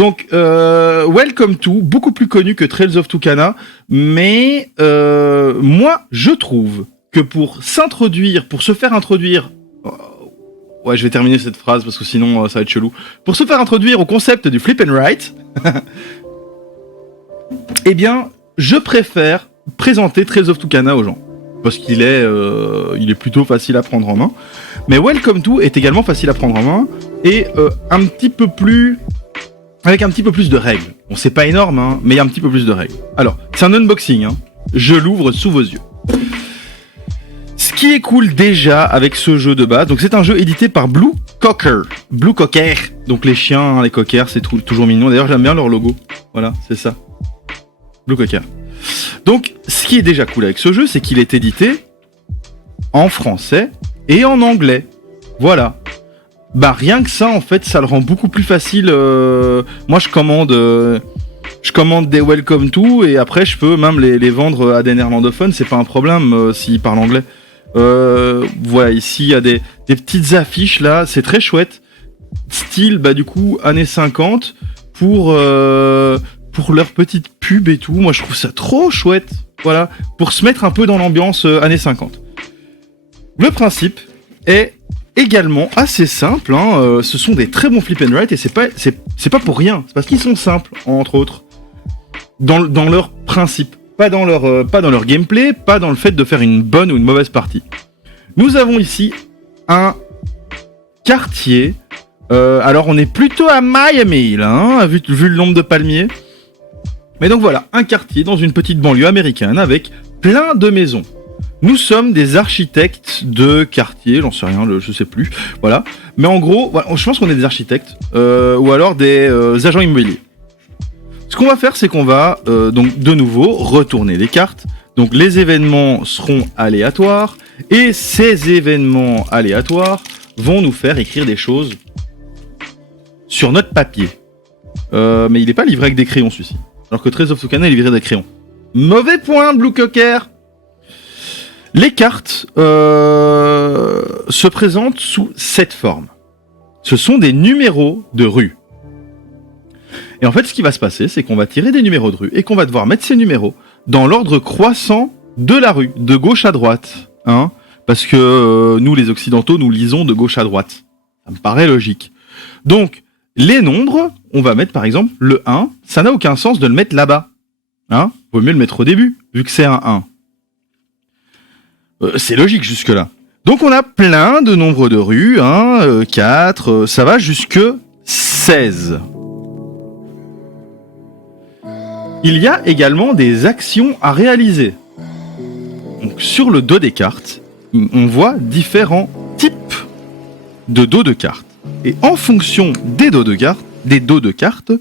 Donc, Welcome to, beaucoup plus connu que Trails of Tucana, mais moi, je trouve que pour se faire introduire... Ouais, je vais terminer cette phrase parce que sinon ça va être chelou. Pour se faire introduire au concept du flip and write, eh bien, je préfère présenter Trails of Tucana aux gens. Parce qu'il est plutôt facile à prendre en main. Mais Welcome to est également facile à prendre en main et avec un petit peu plus de règles. Bon, c'est pas énorme, hein, mais il y a un petit peu plus de règles. Alors, c'est un unboxing, hein. Je l'ouvre sous vos yeux. Ce qui est cool déjà avec ce jeu de base, donc c'est un jeu édité par Blue Cocker. Blue Cocker, donc les chiens, hein, les cockers, c'est toujours mignon. D'ailleurs, j'aime bien leur logo. Voilà, c'est ça. Blue Cocker. Donc, ce qui est déjà cool avec ce jeu, c'est qu'il est édité en français et en anglais. Voilà. Bah rien que ça, en fait, ça le rend beaucoup plus facile. Moi, je commande des Welcome to et après, je peux même les vendre à des néerlandophones. C'est pas un problème s'ils parlent anglais. Voilà, ici, il y a des petites affiches là. C'est très chouette. Style, bah du coup, années 50 pour leur petite pub et tout. Moi, je trouve ça trop chouette. Voilà, pour se mettre un peu dans l'ambiance années 50. Le principe est également assez simple, hein. Ce sont des très bons flip and write et c'est pas pour rien. C'est parce qu'ils sont simples, entre autres, dans leur principe, pas dans leur gameplay, pas dans le fait de faire une bonne ou une mauvaise partie. Nous avons ici un quartier. Alors on est plutôt à Miami, là, hein, vu le nombre de palmiers. Mais donc voilà, un quartier dans une petite banlieue américaine avec plein de maisons. Nous sommes des architectes de quartier, j'en sais rien, je sais plus, voilà. Mais en gros, voilà, je pense qu'on est des architectes, ou alors des agents immobiliers. Ce qu'on va faire, c'est qu'on va, donc de nouveau, retourner les cartes. Donc les événements seront aléatoires, et ces événements aléatoires vont nous faire écrire des choses sur notre papier. Mais il n'est pas livré avec des crayons, celui-ci. Alors que Trails of Tucana est livré avec des crayons. Mauvais point, Blue Cocker. Les cartes se présentent sous cette forme. Ce sont des numéros de rue. Et en fait, ce qui va se passer, c'est qu'on va tirer des numéros de rue et qu'on va devoir mettre ces numéros dans l'ordre croissant de la rue, de gauche à droite. Hein, parce que nous, les Occidentaux, nous lisons de gauche à droite. Ça me paraît logique. Donc, les nombres, on va mettre par exemple le 1. Ça n'a aucun sens de le mettre là-bas. Hein, vaut mieux le mettre au début, vu que c'est un 1. C'est logique jusque-là. Donc on a plein de nombres de rue, 4, ça va jusque 16. Il y a également des actions à réaliser. Donc sur le dos des cartes, on voit différents types de dos de cartes. Et en fonction des dos de cartes,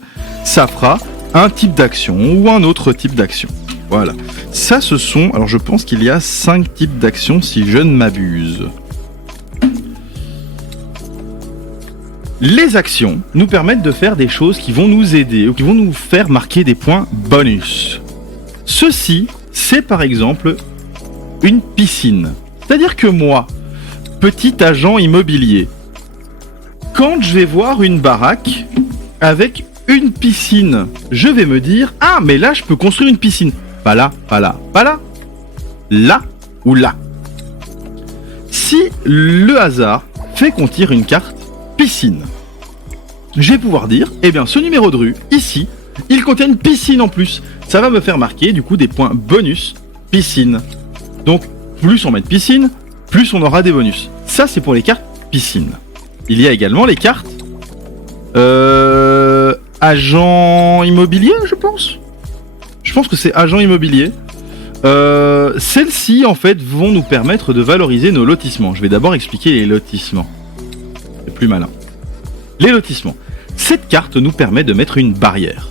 ça fera un type d'action ou un autre type d'action. Voilà. Ça, ce sont... Alors, je pense qu'il y a 5 types d'actions, si je ne m'abuse. Les actions nous permettent de faire des choses qui vont nous aider ou qui vont nous faire marquer des points bonus. Ceci, c'est par exemple une piscine. C'est-à-dire que moi, petit agent immobilier, quand je vais voir une baraque avec une piscine, je vais me dire « Ah, mais là, je peux construire une piscine. » Pas là, pas là, pas là. Là ou là. Si le hasard fait qu'on tire une carte piscine, je vais pouvoir dire, eh bien, ce numéro de rue, ici, il contient une piscine en plus. Ça va me faire marquer, du coup, des points bonus piscine. Donc, plus on met de piscine, plus on aura des bonus. Ça, c'est pour les cartes piscine. Il y a également les cartes agent immobilier, je pense. Je pense que c'est agent immobilier. Celles-ci, en fait, vont nous permettre de valoriser nos lotissements. Je vais d'abord expliquer les lotissements. C'est plus malin. Les lotissements. Cette carte nous permet de mettre une barrière.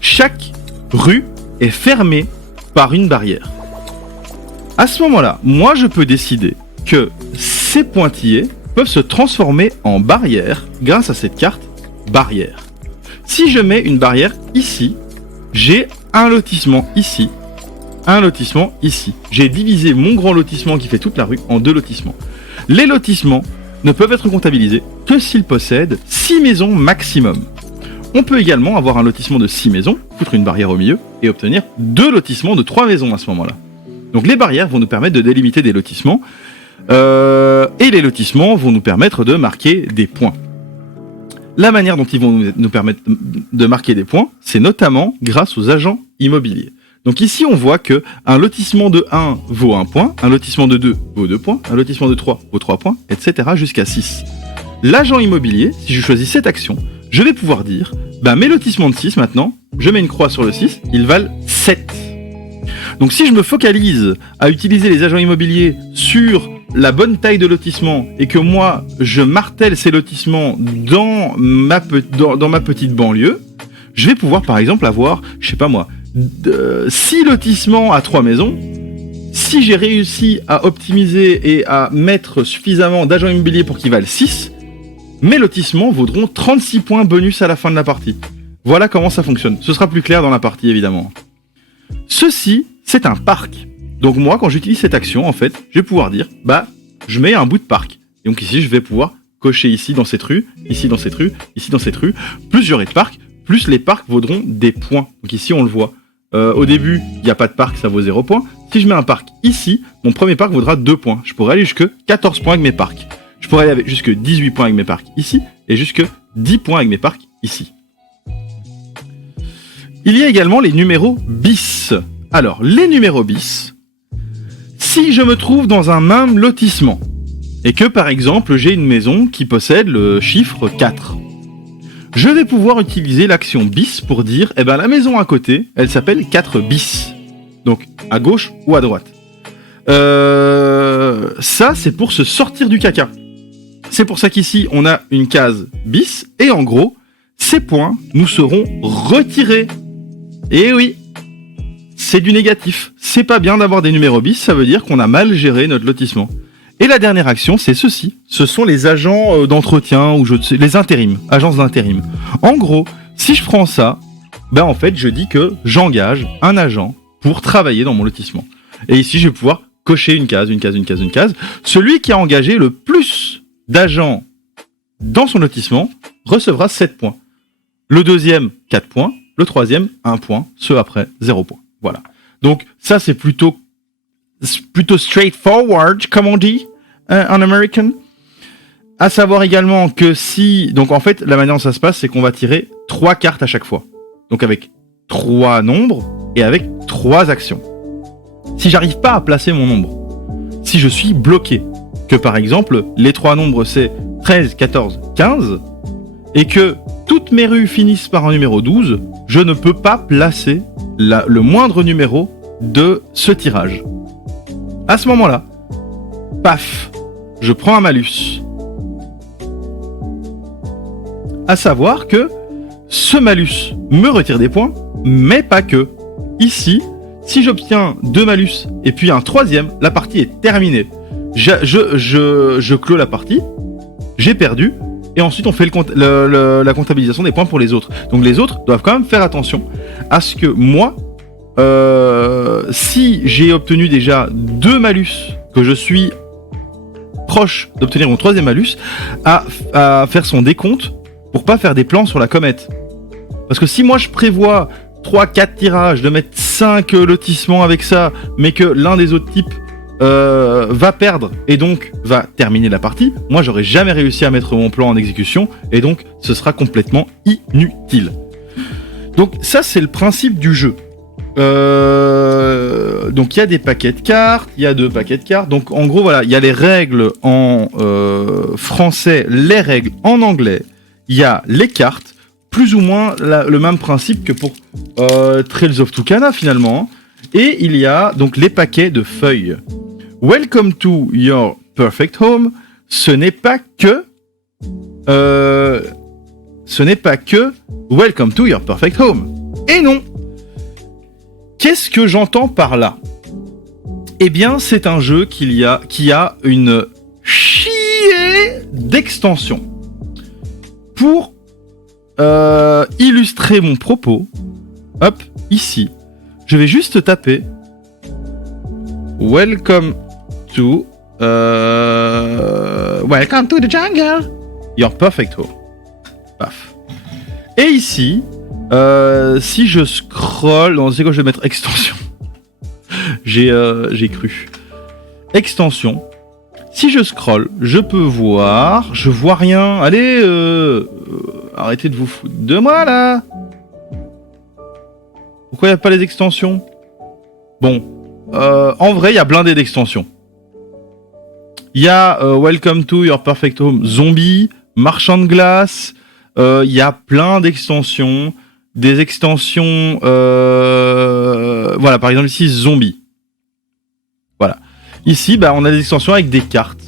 Chaque rue est fermée par une barrière. À ce moment-là, moi, je peux décider que ces pointillés peuvent se transformer en barrières grâce à cette carte barrière. Si je mets une barrière ici, j'ai un lotissement ici, un lotissement ici. J'ai divisé mon grand lotissement qui fait toute la rue en 2 lotissements. Les lotissements ne peuvent être comptabilisés que s'ils possèdent 6 maisons maximum. On peut également avoir un lotissement de 6 maisons, foutre une barrière au milieu, et obtenir 2 lotissements de 3 maisons à ce moment-là. Donc les barrières vont nous permettre de délimiter des lotissements, et les lotissements vont nous permettre de marquer des points. La manière dont ils vont nous permettre de marquer des points, c'est notamment grâce aux agents immobiliers. Donc ici, on voit que un lotissement de 1 vaut 1 point, un lotissement de 2 vaut 2 points, un lotissement de 3 vaut 3 points, etc. jusqu'à 6. L'agent immobilier, si je choisis cette action, je vais pouvoir dire, mes lotissements de 6 maintenant, je mets une croix sur le 6, ils valent 7. Donc si je me focalise à utiliser les agents immobiliers sur la bonne taille de lotissement et que moi je martèle ces lotissements dans ma petite banlieue, je vais pouvoir par exemple avoir, 6 lotissements à 3 maisons. Si j'ai réussi à optimiser et à mettre suffisamment d'agents immobiliers pour qu'ils valent 6, mes lotissements vaudront 36 points bonus à la fin de la partie. Voilà comment ça fonctionne. Ce sera plus clair dans la partie évidemment. Ceci, c'est un parc. Donc moi, quand j'utilise cette action, en fait, je vais pouvoir dire, je mets un bout de parc. Et donc ici, je vais pouvoir cocher ici dans cette rue, ici dans cette rue, ici dans cette rue. Plus j'aurai de parcs, plus les parcs vaudront des points. Donc ici, on le voit. Au début, il n'y a pas de parc, ça vaut 0 points. Si je mets un parc ici, mon premier parc vaudra 2 points. Je pourrais aller jusque 14 points avec mes parcs. Je pourrais aller jusque 18 points avec mes parcs ici, et jusque 10 points avec mes parcs ici. Il y a également les numéros bis. Alors, les numéros bis, si je me trouve dans un même lotissement, et que par exemple j'ai une maison qui possède le chiffre 4, je vais pouvoir utiliser l'action bis pour dire, la maison à côté, elle s'appelle 4 bis. Donc, à gauche ou à droite. Ça, c'est pour se sortir du caca. C'est pour ça qu'ici, on a une case bis, et en gros, ces points nous seront retirés. Et oui, c'est du négatif. C'est pas bien d'avoir des numéros bis, ça veut dire qu'on a mal géré notre lotissement. Et la dernière action, c'est ceci. Ce sont les agents d'entretien, ou les intérims, agences d'intérim. En gros, si je prends ça, en fait, je dis que j'engage un agent pour travailler dans mon lotissement. Et ici, je vais pouvoir cocher une case, une case, une case, une case. Celui qui a engagé le plus d'agents dans son lotissement recevra 7 points. Le deuxième, 4 points. Le troisième, 1 point. Ceux après, 0 point. Voilà. Donc, ça, c'est plutôt straightforward, comme on dit en American. À savoir également que si... Donc, en fait, la manière dont ça se passe, c'est qu'on va tirer 3 cartes à chaque fois. Donc, avec 3 nombres et avec 3 actions. Si j'arrive pas à placer mon nombre, si je suis bloqué, que par exemple, les 3 nombres, c'est 13, 14, 15, et que toutes mes rues finissent par un numéro 12, je ne peux pas placer le moindre numéro de ce tirage. À ce moment-là, paf, je prends un malus. À savoir que ce malus me retire des points, mais pas que. Ici, si j'obtiens 2 malus et puis un troisième, la partie est terminée. Je clôt la partie, j'ai perdu, et ensuite on fait la comptabilisation des points pour les autres. Donc les autres doivent quand même faire attention à ce que moi, si j'ai obtenu déjà 2 malus, que je suis proche d'obtenir mon troisième malus, à faire son décompte pour pas faire des plans sur la comète. Parce que si moi je prévois 3-4 tirages, de mettre 5 lotissements avec ça, mais que l'un des autres types va perdre et donc va terminer la partie, moi j'aurais jamais réussi à mettre mon plan en exécution et donc ce sera complètement inutile. Donc ça c'est le principe du jeu. Donc il y a des paquets de cartes, il y a 2 paquets de cartes, donc en gros voilà, il y a les règles en français, les règles en anglais, il y a les cartes, plus ou moins le même principe que pour Trails of Tucana finalement, et il y a donc les paquets de feuilles. Welcome to your perfect home, ce n'est pas que Welcome to your perfect home. Et non. Qu'est-ce que j'entends par là ? Eh bien, c'est un jeu qui a une chier d'extensions. Pour illustrer mon propos, hop, ici, je vais juste taper Welcome to the jungle, your perfect home. Paf. Et ici, si je scroll, non, c'est quoi, je vais mettre extension. J'ai cru. Extension. Si je scroll, je peux voir, je vois rien. Allez, arrêtez de vous foutre de moi là. Pourquoi il n'y a pas les extensions? Bon, en vrai, il y a blindé d'extensions. Il y a Welcome to Your Perfect Home Zombie, Marchand de glace. Il y a plein d'extensions. Des extensions... voilà, par exemple ici, Zombie. Voilà. Ici, bah, on a des extensions avec des cartes.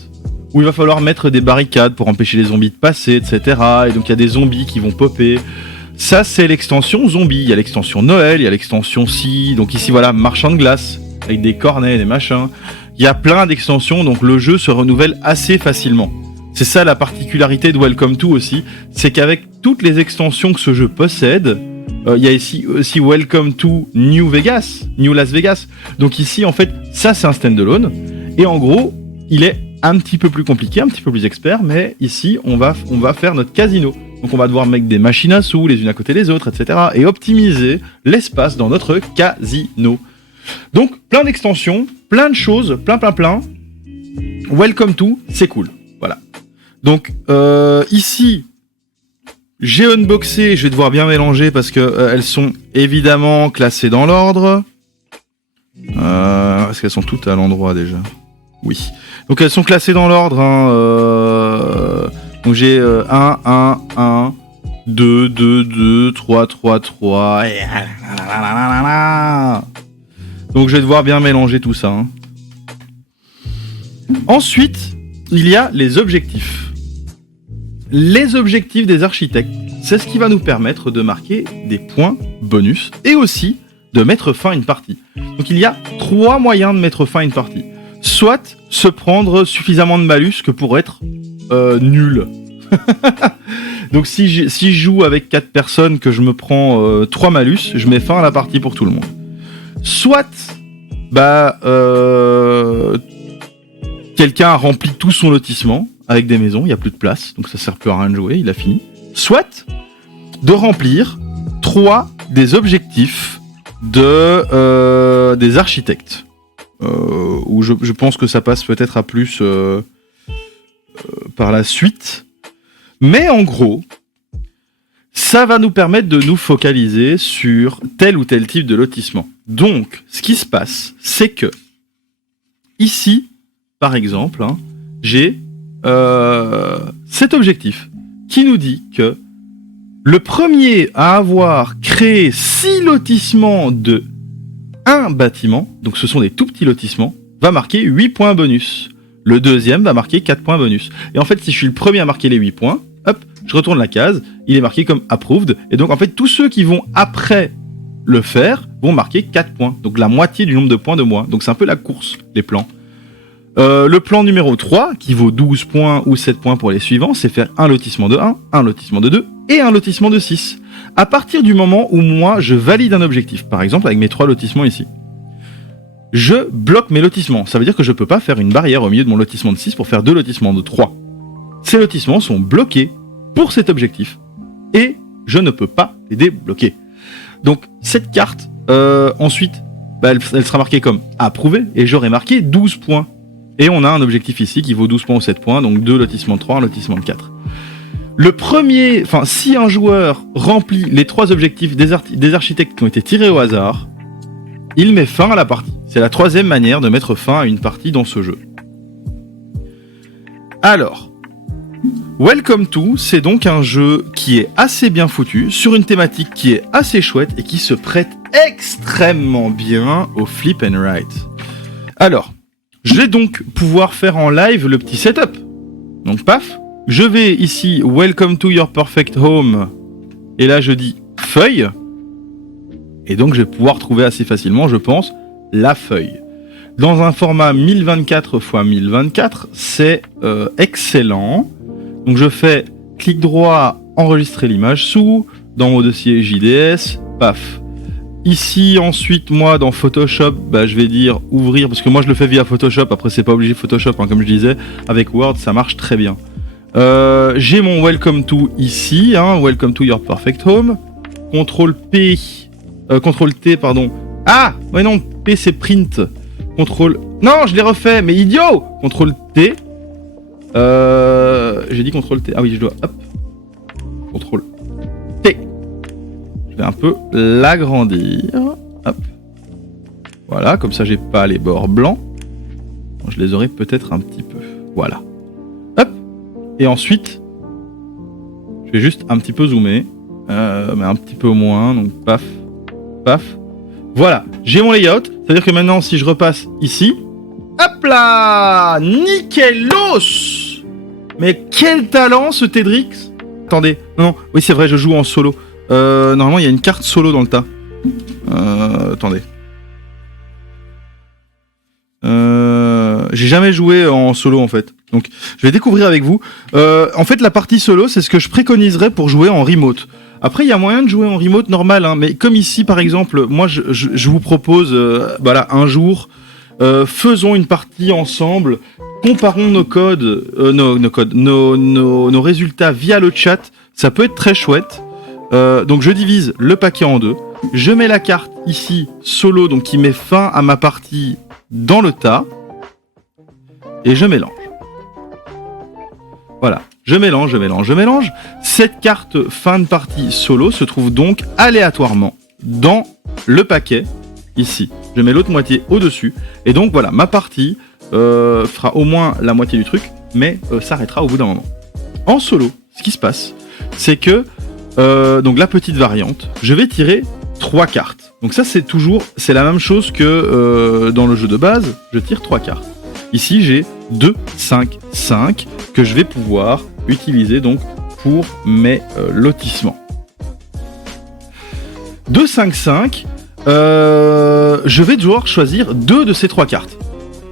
Où il va falloir mettre des barricades pour empêcher les zombies de passer, etc. Et donc il y a des zombies qui vont popper. Ça, c'est l'extension Zombie. Il y a l'extension Noël, il y a l'extension Si. Donc ici, voilà, Marchand de glace. Avec des cornets, des machins. Il y a plein d'extensions, donc le jeu se renouvelle assez facilement. C'est ça la particularité de Welcome to aussi, c'est qu'avec toutes les extensions que ce jeu possède, il y a ici aussi Welcome to New Las Vegas. Donc ici, en fait, ça c'est un standalone. Et en gros, il est un petit peu plus compliqué, un petit peu plus expert, mais ici, on va faire notre casino. Donc on va devoir mettre des machines à sous, les unes à côté des autres, etc. et optimiser l'espace dans notre casino. Donc, plein d'extensions, plein de choses, plein. Welcome to, c'est cool. Voilà. Donc, ici, j'ai unboxé, je vais devoir bien mélanger parce que elles sont évidemment classées dans l'ordre. Est-ce qu'elles sont toutes à l'endroit déjà? Oui. Donc, elles sont classées dans l'ordre. Hein, donc, j'ai 1, 2, 2, 3, 3. Et... Donc je vais devoir bien mélanger tout ça. Hein. Ensuite, il y a les objectifs. Les objectifs des architectes, c'est ce qui va nous permettre de marquer des points bonus et aussi de mettre fin à une partie. Donc il y a 3 moyens de mettre fin à une partie. Soit se prendre suffisamment de malus que pour être nul. Donc si je joue avec 4 personnes que je me prends 3 malus, je mets fin à la partie pour tout le monde. Soit, quelqu'un a rempli tout son lotissement avec des maisons, il n'y a plus de place, donc ça sert plus à rien de jouer, il a fini. Soit, de remplir 3 des objectifs des architectes. Où je pense que ça passe peut-être à plus par la suite. Mais en gros... ça va nous permettre de nous focaliser sur tel ou tel type de lotissement. Donc, ce qui se passe, c'est que ici, par exemple, hein, j'ai cet objectif qui nous dit que le premier à avoir créé 6 lotissements de un bâtiment, donc ce sont des tout petits lotissements, va marquer 8 points bonus. Le deuxième va marquer 4 points bonus. Et en fait, si je suis le premier à marquer les 8 points, hop, je retourne la case, il est marqué comme approved, et donc en fait tous ceux qui vont après le faire vont marquer 4 points, donc la moitié du nombre de points de moi, donc c'est un peu la course, les plans. Le plan numéro 3, qui vaut 12 points ou 7 points pour les suivants, c'est faire un lotissement de 1, un lotissement de 2 et un lotissement de 6. À partir du moment où moi je valide un objectif, par exemple avec mes 3 lotissements ici, je bloque mes lotissements, ça veut dire que je peux pas faire une barrière au milieu de mon lotissement de 6 pour faire 2 lotissements de 3. Ces lotissements sont bloqués pour cet objectif et je ne peux pas les débloquer. Donc cette carte ensuite elle sera marquée comme approuvé et j'aurai marqué 12 points et on a un objectif ici qui vaut 12 points ou 7 points, donc 2 lotissements de 3, un lotissement de 4. Le premier, si un joueur remplit les 3 objectifs des architectes qui ont été tirés au hasard, il met fin à la partie. C'est la 3e manière de mettre fin à une partie dans ce jeu. Alors, Welcome to, c'est donc un jeu qui est assez bien foutu, sur une thématique qui est assez chouette et qui se prête extrêmement bien au flip and write. Alors, je vais donc pouvoir faire en live le petit setup. Donc paf, je vais ici, Welcome to Your Perfect Home, et là je dis feuille, et donc je vais pouvoir trouver assez facilement, je pense, la feuille. Dans un format 1024 x 1024, c'est excellent. Donc je fais clic droit, enregistrer l'image sous, dans mon dossier JDS, paf. Ici ensuite moi dans Photoshop, je vais dire ouvrir, parce que moi je le fais via Photoshop, après c'est pas obligé Photoshop, hein, comme je disais, avec Word ça marche très bien. J'ai mon Welcome to ici, hein, Welcome to your perfect home. CTRL P, CTRL T, pardon. Ah, ouais non, P c'est print. CTRL, non, je l'ai refait, mais idiot. CTRL T. J'ai dit CTRL T. Ah oui, je dois, hop. CTRL T. Je vais un peu l'agrandir. Hop. Voilà, comme ça j'ai pas les bords blancs. Je les aurai peut-être un petit peu. Voilà. Hop. Et ensuite, je vais juste un petit peu zoomer. Mais un petit peu moins. Donc paf. Paf. Voilà. J'ai mon layout. C'est-à-dire que maintenant, si je repasse ici. Hop là. Nickelos. Mais quel talent ce Tedrix. Attendez. Non. Oui, c'est vrai, je joue en solo. Normalement, il y a une carte solo dans le tas. Attendez. J'ai jamais joué en solo en fait, donc je vais découvrir avec vous. En fait, la partie solo, c'est ce que je préconiserais pour jouer en remote. Après, il y a moyen de jouer en remote normal, hein, mais comme ici par exemple, moi je vous propose, voilà, un jour, faisons une partie ensemble, comparons nos codes, nos résultats via le chat. Ça peut être très chouette. Donc je divise le paquet en deux. Je mets la carte ici solo, donc qui met fin à ma partie dans le tas. Et je mélange. Voilà, je mélange. Cette carte fin de partie solo se trouve donc aléatoirement dans le paquet, ici. Je mets l'autre moitié au-dessus. Et donc voilà, ma partie fera au moins la moitié du truc, mais s'arrêtera au bout d'un moment. En solo, ce qui se passe, c'est que, donc la petite variante, je vais tirer 3 cartes. Donc ça, c'est la même chose que dans le jeu de base, je tire 3 cartes. Ici, j'ai 2, 5, 5 que je vais pouvoir utiliser donc pour mes lotissements. 2, 5, 5, je vais devoir choisir 2 de ces 3 cartes.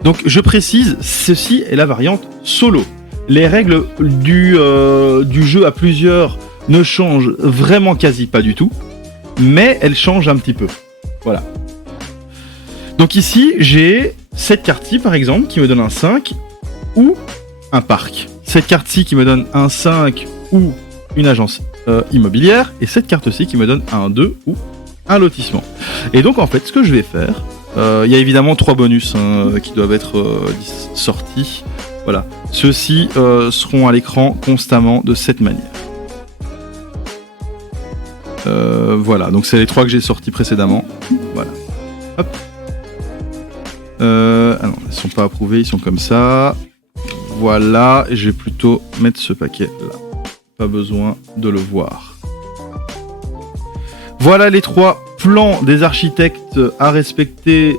Donc je précise, ceci est la variante solo. Les règles du jeu à plusieurs ne changent vraiment quasi pas du tout, mais elles changent un petit peu. Voilà. Donc ici, j'ai cette carte-ci, par exemple, qui me donne un 5 ou un parc. Cette carte-ci qui me donne un 5 ou une agence immobilière. Et cette carte-ci qui me donne un 2 ou un lotissement. Et donc, en fait, ce que je vais faire, il y a évidemment 3 bonus qui doivent être sortis. Voilà. Ceux-ci seront à l'écran constamment de cette manière. Voilà. Donc, c'est les 3 que j'ai sortis précédemment. Voilà. Hop. Ah non, ils sont pas approuvés, ils sont comme ça. Voilà, je vais plutôt mettre ce paquet là. Pas besoin de le voir. Voilà les 3 plans des architectes à respecter.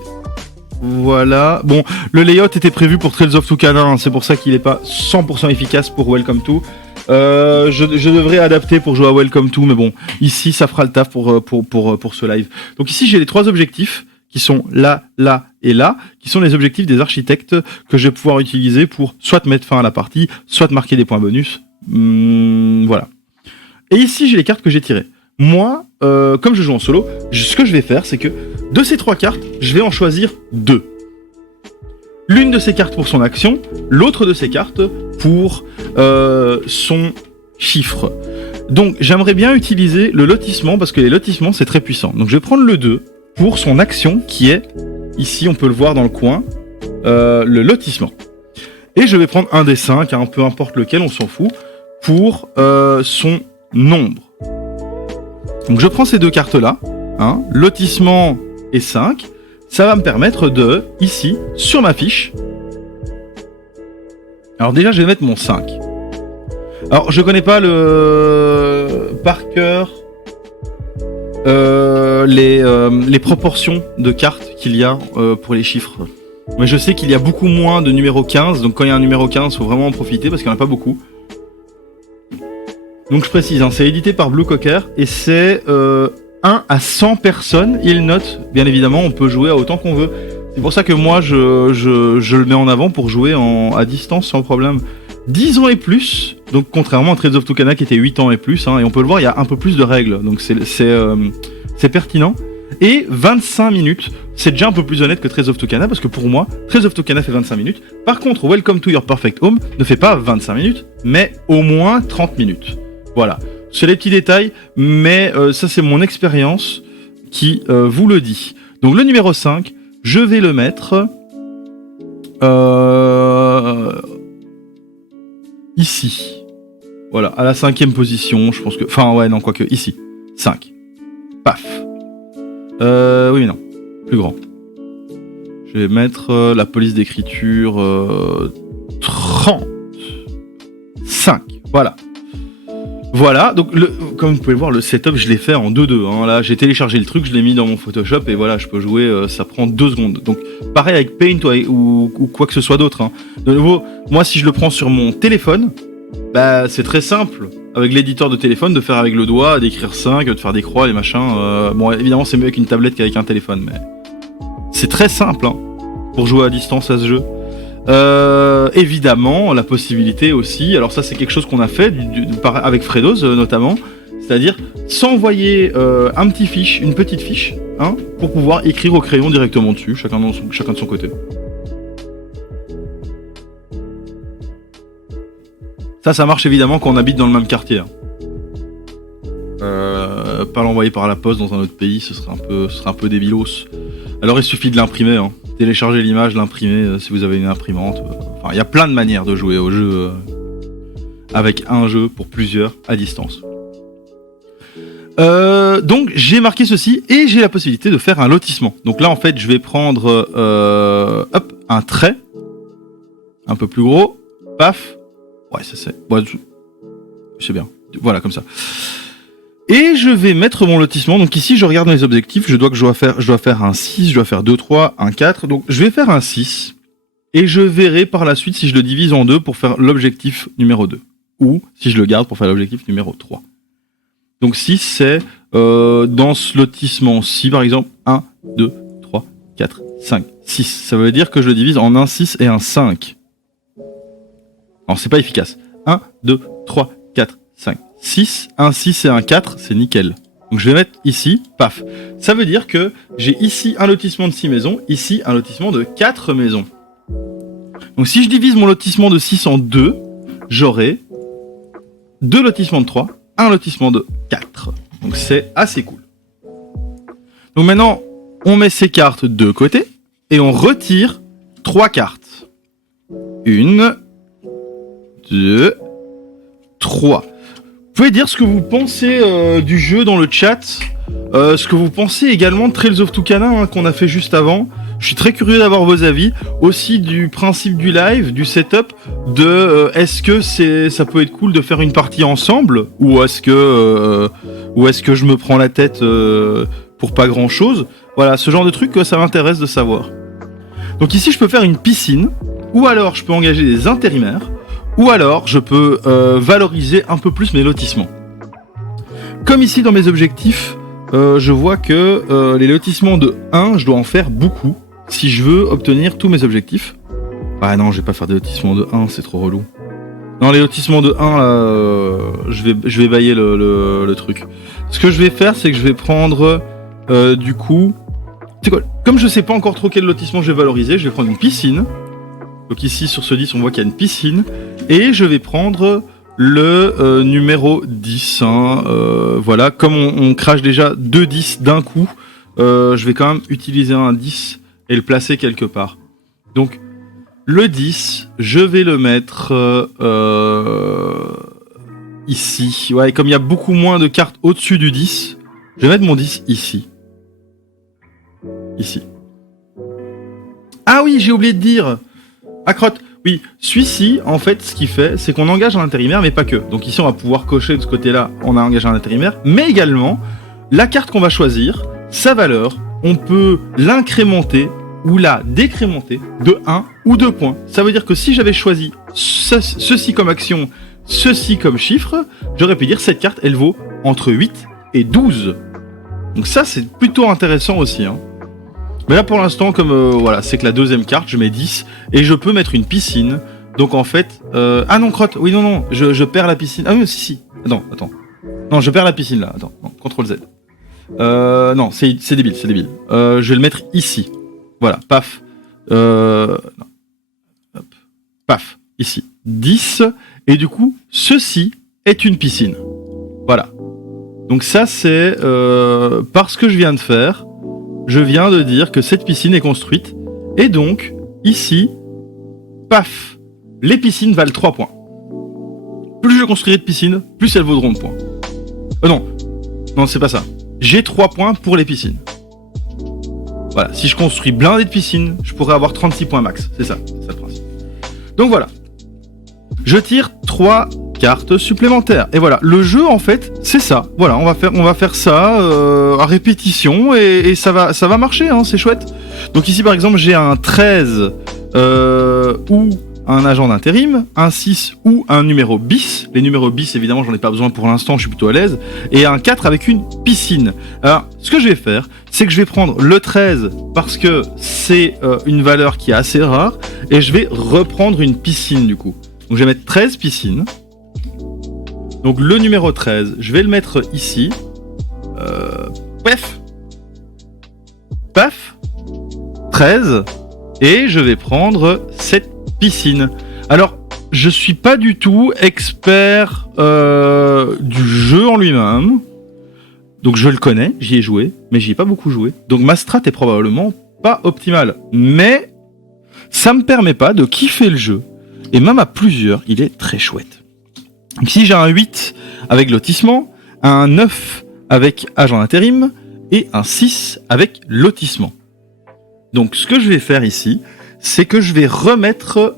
Voilà. Bon, le layout était prévu pour Trails of Tucana, hein, c'est pour ça qu'il n'est pas 100% efficace pour Welcome to. Je devrais adapter pour jouer à Welcome to, mais bon, ici ça fera le taf pour ce live. Donc ici j'ai les 3 objectifs qui sont là, là et là, qui sont les objectifs des architectes que je vais pouvoir utiliser pour soit mettre fin à la partie, soit marquer des points bonus. Voilà. Et ici, j'ai les cartes que j'ai tirées. Moi, comme je joue en solo, ce que je vais faire, c'est que de ces 3 cartes, je vais en choisir 2. L'une de ces cartes pour son action, l'autre de ces cartes pour son chiffre. Donc, j'aimerais bien utiliser le lotissement, parce que les lotissements, c'est très puissant. Donc, je vais prendre le 2. Pour son action qui est, ici on peut le voir dans le coin, le lotissement. Et je vais prendre un des 5, hein, peu importe lequel, on s'en fout, pour son nombre. Donc je prends ces 2 cartes-là, hein, lotissement et 5, ça va me permettre de, ici, sur ma fiche, alors déjà je vais mettre mon 5. Alors je connais pas par cœur les proportions de cartes qu'il y a pour les chiffres. Mais je sais qu'il y a beaucoup moins de numéro 15, donc quand il y a un numéro 15, il faut vraiment en profiter parce qu'il n'y en a pas beaucoup. Donc je précise, hein, c'est édité par Blue Cocker et c'est 1 à 100 personnes. Il note, bien évidemment, on peut jouer à autant qu'on veut. C'est pour ça que moi je le mets en avant pour jouer à distance sans problème. 10 ans et plus, donc contrairement à Trails of Tucana qui était 8 ans et plus, hein, et on peut le voir, il y a un peu plus de règles, donc c'est pertinent. Et 25 minutes, c'est déjà un peu plus honnête que Trails of Tucana, parce que pour moi, Trails of Tucana fait 25 minutes. Par contre, Welcome to Your Perfect Home ne fait pas 25 minutes, mais au moins 30 minutes. Voilà, c'est les petits détails, mais ça c'est mon expérience qui vous le dit. Donc le numéro 5, je vais le mettre ici. Voilà, à la 5e position, je pense que... Enfin ouais, non, quoique, ici. 5. Paf. Oui mais non, plus grand. Je vais mettre la police d'écriture 35. Voilà. Voilà, donc comme vous pouvez le voir, le setup, je l'ai fait en 2-2. Hein. Là, j'ai téléchargé le truc, je l'ai mis dans mon Photoshop et voilà, je peux jouer, ça prend 2 secondes. Donc, pareil avec Paint ou quoi que ce soit d'autre. Hein. De nouveau, moi, si je le prends sur mon téléphone, bah, c'est très simple, avec l'éditeur de téléphone, de faire avec le doigt, d'écrire 5, de faire des croix, les machins. Bon, évidemment, c'est mieux avec une tablette qu'avec un téléphone, mais c'est très simple hein, pour jouer à distance à ce jeu. Évidemment, la possibilité aussi, alors ça c'est quelque chose qu'on a fait avec Fredos notamment, c'est-à-dire s'envoyer un petit fiche, une petite fiche, hein, pour pouvoir écrire au crayon directement dessus, chacun de son côté. Ça marche évidemment quand on habite dans le même quartier. Hein. Pas l'envoyer par la poste dans un autre pays, ce serait un peu débilos. Alors il suffit de l'imprimer, hein. Télécharger l'image, l'imprimer si vous avez une imprimante. Enfin, il y a plein de manières de jouer au jeu avec un jeu pour plusieurs à distance. Donc j'ai marqué ceci et j'ai la possibilité de faire un lotissement. Donc là en fait je vais prendre un trait un peu plus gros, paf, ouais ça c'est, ouais, c'est bien, voilà comme ça. Et je vais mettre mon lotissement. Donc ici, je regarde mes objectifs. Je dois faire un 6, je dois faire 2, 3, un 4. Donc je vais faire un 6. Et je verrai par la suite si je le divise en 2 pour faire l'objectif numéro 2. Ou si je le garde pour faire l'objectif numéro 3. Donc 6, c'est dans ce lotissement-ci, par exemple, 1, 2, 3, 4, 5, 6. Ça veut dire que je le divise en un 6 et un 5. Alors c'est pas efficace. 1, 2, 3, 4, 5. 6, un 6 et un 4, c'est nickel. Donc je vais mettre ici, paf. Ça veut dire que j'ai ici un lotissement de 6 maisons, ici un lotissement de 4 maisons. Donc si je divise mon lotissement de 6 en 2, j'aurai 2 lotissements de 3, un lotissement de 4. Donc c'est assez cool. Donc maintenant, on met ces cartes de côté et on retire 3 cartes. 1, 2, 3. Vous pouvez dire ce que vous pensez du jeu dans le chat, ce que vous pensez également de Trails of Tucana hein, qu'on a fait juste avant. Je suis très curieux d'avoir vos avis, aussi du principe du live, du setup, de est-ce que ça peut être cool de faire une partie ensemble ou est-ce que je me prends la tête pour pas grand chose. Voilà, ce genre de truc ça m'intéresse de savoir. Donc ici je peux faire une piscine, ou alors je peux engager des intérimaires. Ou alors, je peux valoriser un peu plus mes lotissements. Comme ici dans mes objectifs, je vois que les lotissements de 1, je dois en faire beaucoup si je veux obtenir tous mes objectifs. Ah non, je vais pas faire des lotissements de 1, c'est trop relou. Non, les lotissements de 1, là, je vais bailler le truc. Ce que je vais faire, c'est que je vais prendre, du coup... C'est quoi ? Comme je sais pas encore trop quel lotissement je vais valoriser, je vais prendre une piscine. Donc ici, sur ce 10, on voit qu'il y a une piscine. Et je vais prendre le numéro 10. Hein, voilà, comme on crache déjà 2 10 d'un coup, je vais quand même utiliser un 10 et le placer quelque part. Donc, le 10, je vais le mettre ici. Ouais, et comme il y a beaucoup moins de cartes au-dessus du 10, je vais mettre mon 10 ici. Ici. Ah oui, j'ai oublié de dire. Ah crotte, oui, celui-ci, en fait, ce qu'il fait, c'est qu'on engage un intérimaire, mais pas que. Donc ici, on va pouvoir cocher de ce côté-là, on a engagé un intérimaire, mais également, la carte qu'on va choisir, sa valeur, on peut l'incrémenter ou la décrémenter de 1 ou 2 points. Ça veut dire que si j'avais choisi ceci comme action, ceci comme chiffre, j'aurais pu dire cette carte, elle vaut entre 8 et 12. Donc ça, c'est plutôt intéressant aussi, hein. Mais là, pour l'instant, comme voilà, c'est que la deuxième carte, je mets 10, et je peux mettre une piscine. Donc en fait... Ah non, crotte, oui, non, je perds la piscine. Ah oui, si. Attends. Non, je perds la piscine, là. Attends, non, CTRL Z. Non, c'est débile, c'est débile. Je vais le mettre ici. Voilà, paf. Non. Hop. Paf, ici. 10. Et du coup, ceci est une piscine. Voilà. Donc ça, c'est parce que je viens de faire. Je viens de dire que cette piscine est construite. Et donc, ici, paf, les piscines valent 3 points. Plus je construirai de piscines, plus elles vaudront de points. Non, c'est pas ça. J'ai 3 points pour les piscines. Voilà, si je construis blindé de piscines, je pourrais avoir 36 points max. C'est ça le principe. Donc voilà. Je tire 3 cartes supplémentaires. Et voilà, le jeu en fait, c'est ça. Voilà, on va faire ça à répétition et ça va marcher, hein, c'est chouette. Donc ici par exemple, j'ai un 13 ou un agent d'intérim, un 6 ou un numéro bis. Les numéros bis, évidemment, j'en ai pas besoin pour l'instant, je suis plutôt à l'aise. Et un 4 avec une piscine. Alors, ce que je vais faire, c'est que je vais prendre le 13 parce que c'est une valeur qui est assez rare. Et je vais reprendre une piscine du coup. Donc je vais mettre 13 piscines. Donc le numéro 13, je vais le mettre ici. Paf. Paf. 13. Et je vais prendre cette piscine. Alors, je suis pas du tout expert du jeu en lui-même. Donc je le connais, j'y ai joué, mais j'y ai pas beaucoup joué. Donc ma strat est probablement pas optimale. Mais ça me permet pas de kiffer le jeu. Et même à plusieurs, il est très chouette. Donc ici j'ai un 8 avec lotissement, un 9 avec agent d'intérim et un 6 avec lotissement. Donc ce que je vais faire ici, c'est que je vais remettre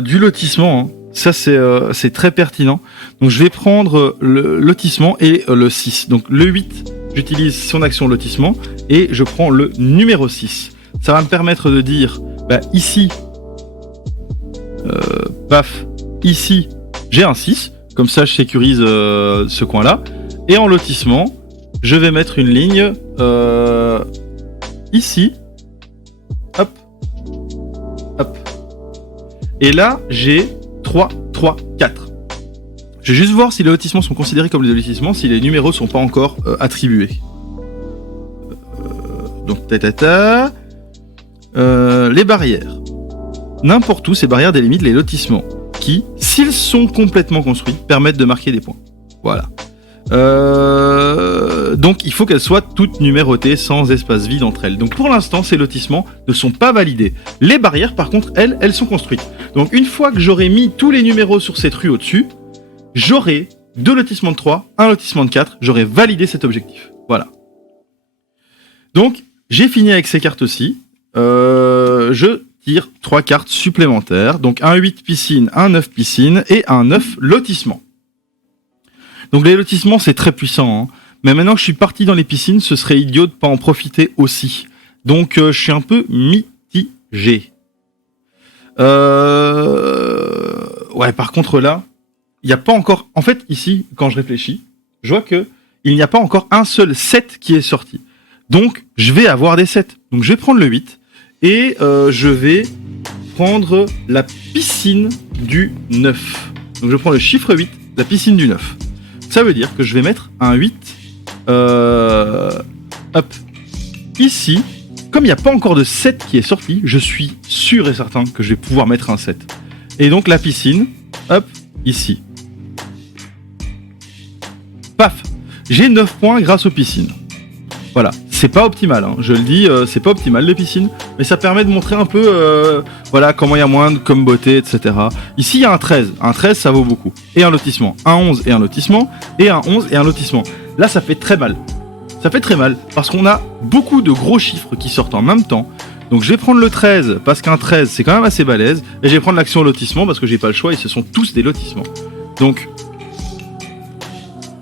du lotissement. Hein. Ça, c'est très pertinent. Donc je vais prendre le lotissement et le 6. Donc le 8, j'utilise son action lotissement et je prends le numéro 6. Ça va me permettre de dire, bah, ici, paf, ici, j'ai un 6. Comme ça, je sécurise ce coin-là. Et en lotissement, je vais mettre une ligne ici. Hop. Hop. Et là, j'ai 3, 3, 4. Je vais juste voir si les lotissements sont considérés comme des lotissements, si les numéros sont pas encore attribués. Donc, les barrières. N'importe où, ces barrières délimitent les lotissements qui, s'ils sont complètement construits, permettent de marquer des points. Voilà. Donc il faut qu'elles soient toutes numérotées sans espace vide entre elles. Donc pour l'instant, ces lotissements ne sont pas validés. Les barrières, par contre, elles sont construites. Donc une fois que j'aurai mis tous les numéros sur cette rue au-dessus, j'aurai 2 lotissements de 3, un lotissement de 4, j'aurai validé cet objectif. Voilà. Donc j'ai fini avec ces cartes-ci. Je tire 3 cartes supplémentaires. Donc un 8 piscine, un 9 piscine et un 9 lotissement. Donc les lotissements, c'est très puissant. Hein. Mais maintenant que je suis parti dans les piscines, ce serait idiot de pas en profiter aussi. Donc je suis un peu mitigé. Ouais, par contre là, il n'y a pas encore... En fait, ici, quand je réfléchis, je vois que il n'y a pas encore un seul 7 qui est sorti. Donc, je vais avoir des 7. Donc je vais prendre le 8 et je vais prendre la piscine du 9. Donc je prends le chiffre 8, la piscine du 9. Ça veut dire que je vais mettre un 8 hop, ici. Comme il n'y a pas encore de 7 qui est sorti, je suis sûr et certain que je vais pouvoir mettre un 7. Et donc la piscine, hop, ici. Paf, j'ai 9 points grâce aux piscines. Voilà, c'est pas optimal, hein. Je le dis, c'est pas optimal les piscines, mais ça permet de montrer un peu voilà, comment il y a moins de comboté, etc. Ici, il y a un 13. Un 13, ça vaut beaucoup. Et un lotissement. Un 11 et un lotissement. Et un 11 et un lotissement. Là, ça fait très mal. Ça fait très mal, parce qu'on a beaucoup de gros chiffres qui sortent en même temps. Donc je vais prendre le 13, parce qu'un 13, c'est quand même assez balèze. Et je vais prendre l'action lotissement, parce que j'ai pas le choix, et ce sont tous des lotissements. Donc...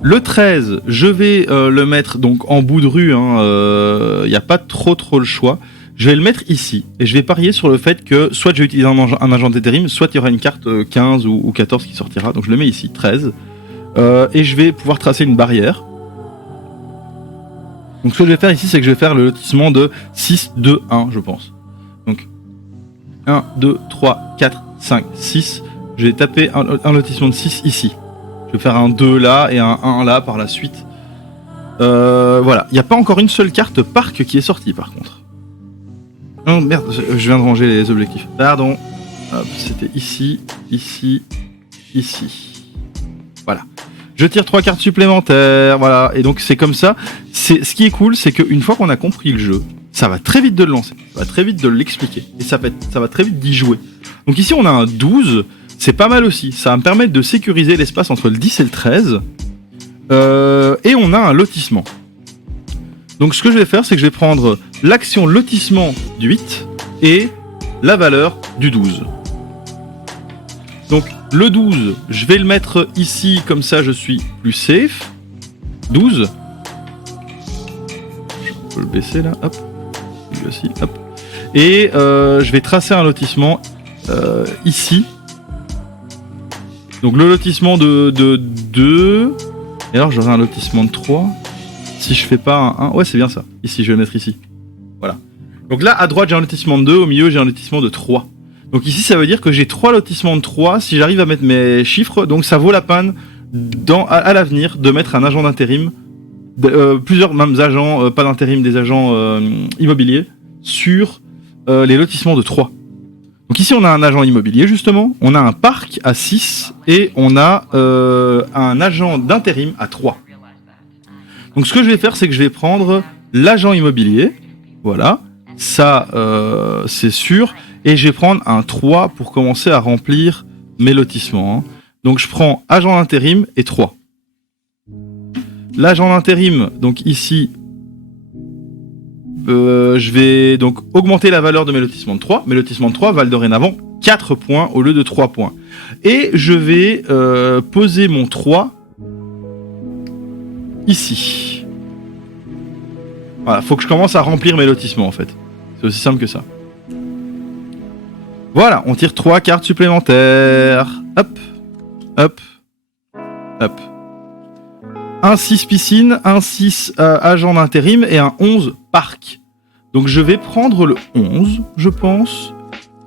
le 13, je vais le mettre donc en bout de rue, il n'y a pas trop le choix. Je vais le mettre ici, et je vais parier sur le fait que soit je vais utiliser un agent d'intérim, soit il y aura une carte 15 ou 14 qui sortira. Donc je le mets ici, 13. Et je vais pouvoir tracer une barrière. Donc ce que je vais faire ici, c'est que je vais faire le lotissement de 6, 2, 1, je pense. Donc 1, 2, 3, 4, 5, 6. Je vais taper un lotissement de 6 ici. Je vais faire un 2 là et un 1 là par la suite. Voilà, il n'y a pas encore une seule carte parc qui est sortie par contre. Oh merde, je viens de ranger les objectifs. Pardon. Hop, c'était ici, ici, ici. Voilà. Je tire 3 cartes supplémentaires, voilà. Et donc c'est comme ça. Ce qui est cool, c'est qu'une fois qu'on a compris le jeu, ça va très vite de le lancer, ça va très vite de l'expliquer, et ça va très vite d'y jouer. Donc ici on a un 12, c'est pas mal aussi. Ça va me permettre de sécuriser l'espace entre le 10 et le 13. Et on a un lotissement. Donc ce que je vais faire, c'est que je vais prendre l'action lotissement du 8 et la valeur du 12. Donc le 12, je vais le mettre ici, comme ça je suis plus safe. 12. Je peux le baisser là, hop. Lui aussi, hop. Et je vais tracer un lotissement ici. Donc le lotissement de 2. Et alors j'aurai un lotissement de 3. Si je fais pas un 1, ouais c'est bien ça. Ici, je vais le mettre ici. Voilà. Donc là, à droite, j'ai un lotissement de 2, au milieu, j'ai un lotissement de 3. Donc ici, ça veut dire que j'ai 3 lotissements de 3 si j'arrive à mettre mes chiffres. Donc ça vaut la peine à l'avenir de mettre un agent d'intérim, plusieurs mêmes agents, pas d'intérim, des agents immobiliers, sur les lotissements de 3. Donc ici, on a un agent immobilier, justement, on a un parc à 6 et on a un agent d'intérim à 3. Donc ce que je vais faire, c'est que je vais prendre l'agent immobilier, voilà, ça c'est sûr, et je vais prendre un 3 pour commencer à remplir mes lotissements. Hein. Donc je prends agent d'intérim et 3. L'agent d'intérim, donc ici, je vais donc augmenter la valeur de mes lotissements de 3. Mes lotissements de 3 valent dorénavant 4 points au lieu de 3 points. Et je vais poser mon 3 ici. Voilà, faut que je commence à remplir mes lotissements en fait. C'est aussi simple que ça. Voilà, on tire 3 cartes supplémentaires. Hop, hop, hop. Un 6 piscine, un 6 agent d'intérim et un 11 parc. Donc je vais prendre le 11, je pense.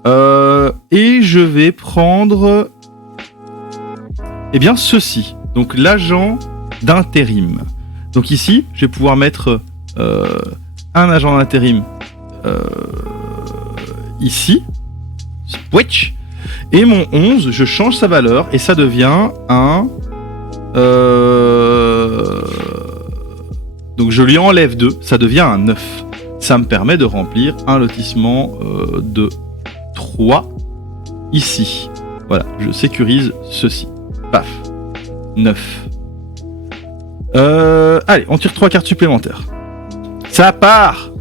Et je vais prendre... Eh bien ceci. Donc l'agent d'intérim. Donc ici, je vais pouvoir mettre un agent d'intérim ici. Switch. Et mon 11, je change sa valeur et ça devient un... Donc je lui enlève 2, ça devient un 9. Ça me permet de remplir un lotissement de 3 ici. Voilà, je sécurise ceci. Paf. 9. Allez, on tire 3 cartes supplémentaires. Ça part.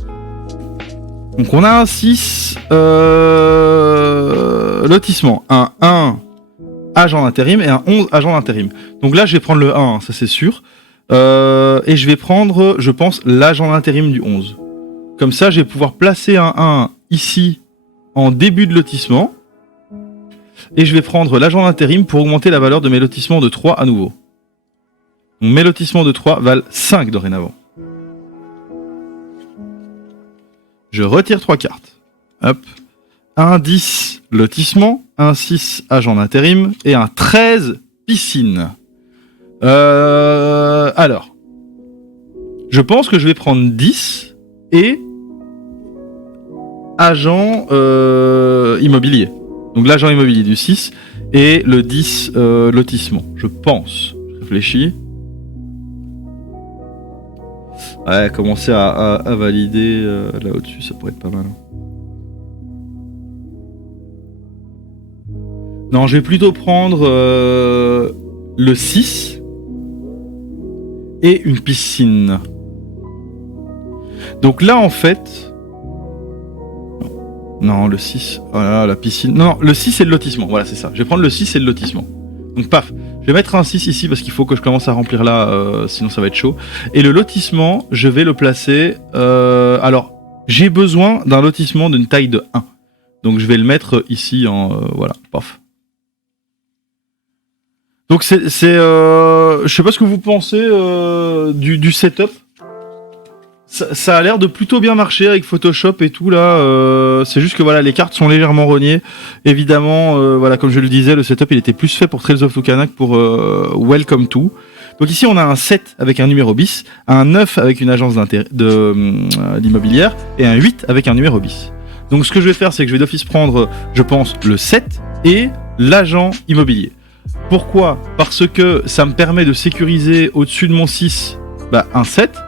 Donc on a un 6 lotissement, un 1 agent d'intérim et un 11 agent d'intérim. Donc là je vais prendre le 1, ça c'est sûr. Et je vais prendre, je pense, l'agent d'intérim du 11. Comme ça je vais pouvoir placer un 1 ici en début de lotissement. Et je vais prendre l'agent d'intérim pour augmenter la valeur de mes lotissements de 3 à nouveau. Donc mes lotissements de 3 valent 5 dorénavant. Je retire 3 cartes. Hop. Un 10 lotissement, un 6 agent d'intérim et un 13 piscine. Alors, je pense que je vais prendre 10 et agent immobilier. Donc l'agent immobilier du 6 et le 10 lotissement, je pense. Je réfléchis. Ouais, commencer à valider là au-dessus, ça pourrait être pas mal. Non, je vais plutôt prendre le 6 et une piscine. Donc là, en fait... Non, le 6... Voilà, la piscine... Non, le 6 et le lotissement, voilà, c'est ça. Je vais prendre le 6 et le lotissement. Donc paf, je vais mettre un 6 ici parce qu'il faut que je commence à remplir là, sinon ça va être chaud. Et le lotissement, je vais le placer... alors, j'ai besoin d'un lotissement d'une taille de 1. Donc je vais le mettre ici en... voilà, paf. Donc c'est je sais pas ce que vous pensez du setup. Ça a l'air de plutôt bien marcher avec Photoshop et tout là. C'est juste que voilà, les cartes sont légèrement rognées. Évidemment, voilà, comme je le disais, le setup il était plus fait pour Trails of Tucanac pour Welcome to. Donc ici, on a un 7 avec un numéro bis, un 9 avec une agence d'immobilière et un 8 avec un numéro bis. Donc ce que je vais faire, c'est que je vais d'office prendre, je pense, le 7 et l'agent immobilier. Pourquoi ? Parce que ça me permet de sécuriser au-dessus de mon 6 un 7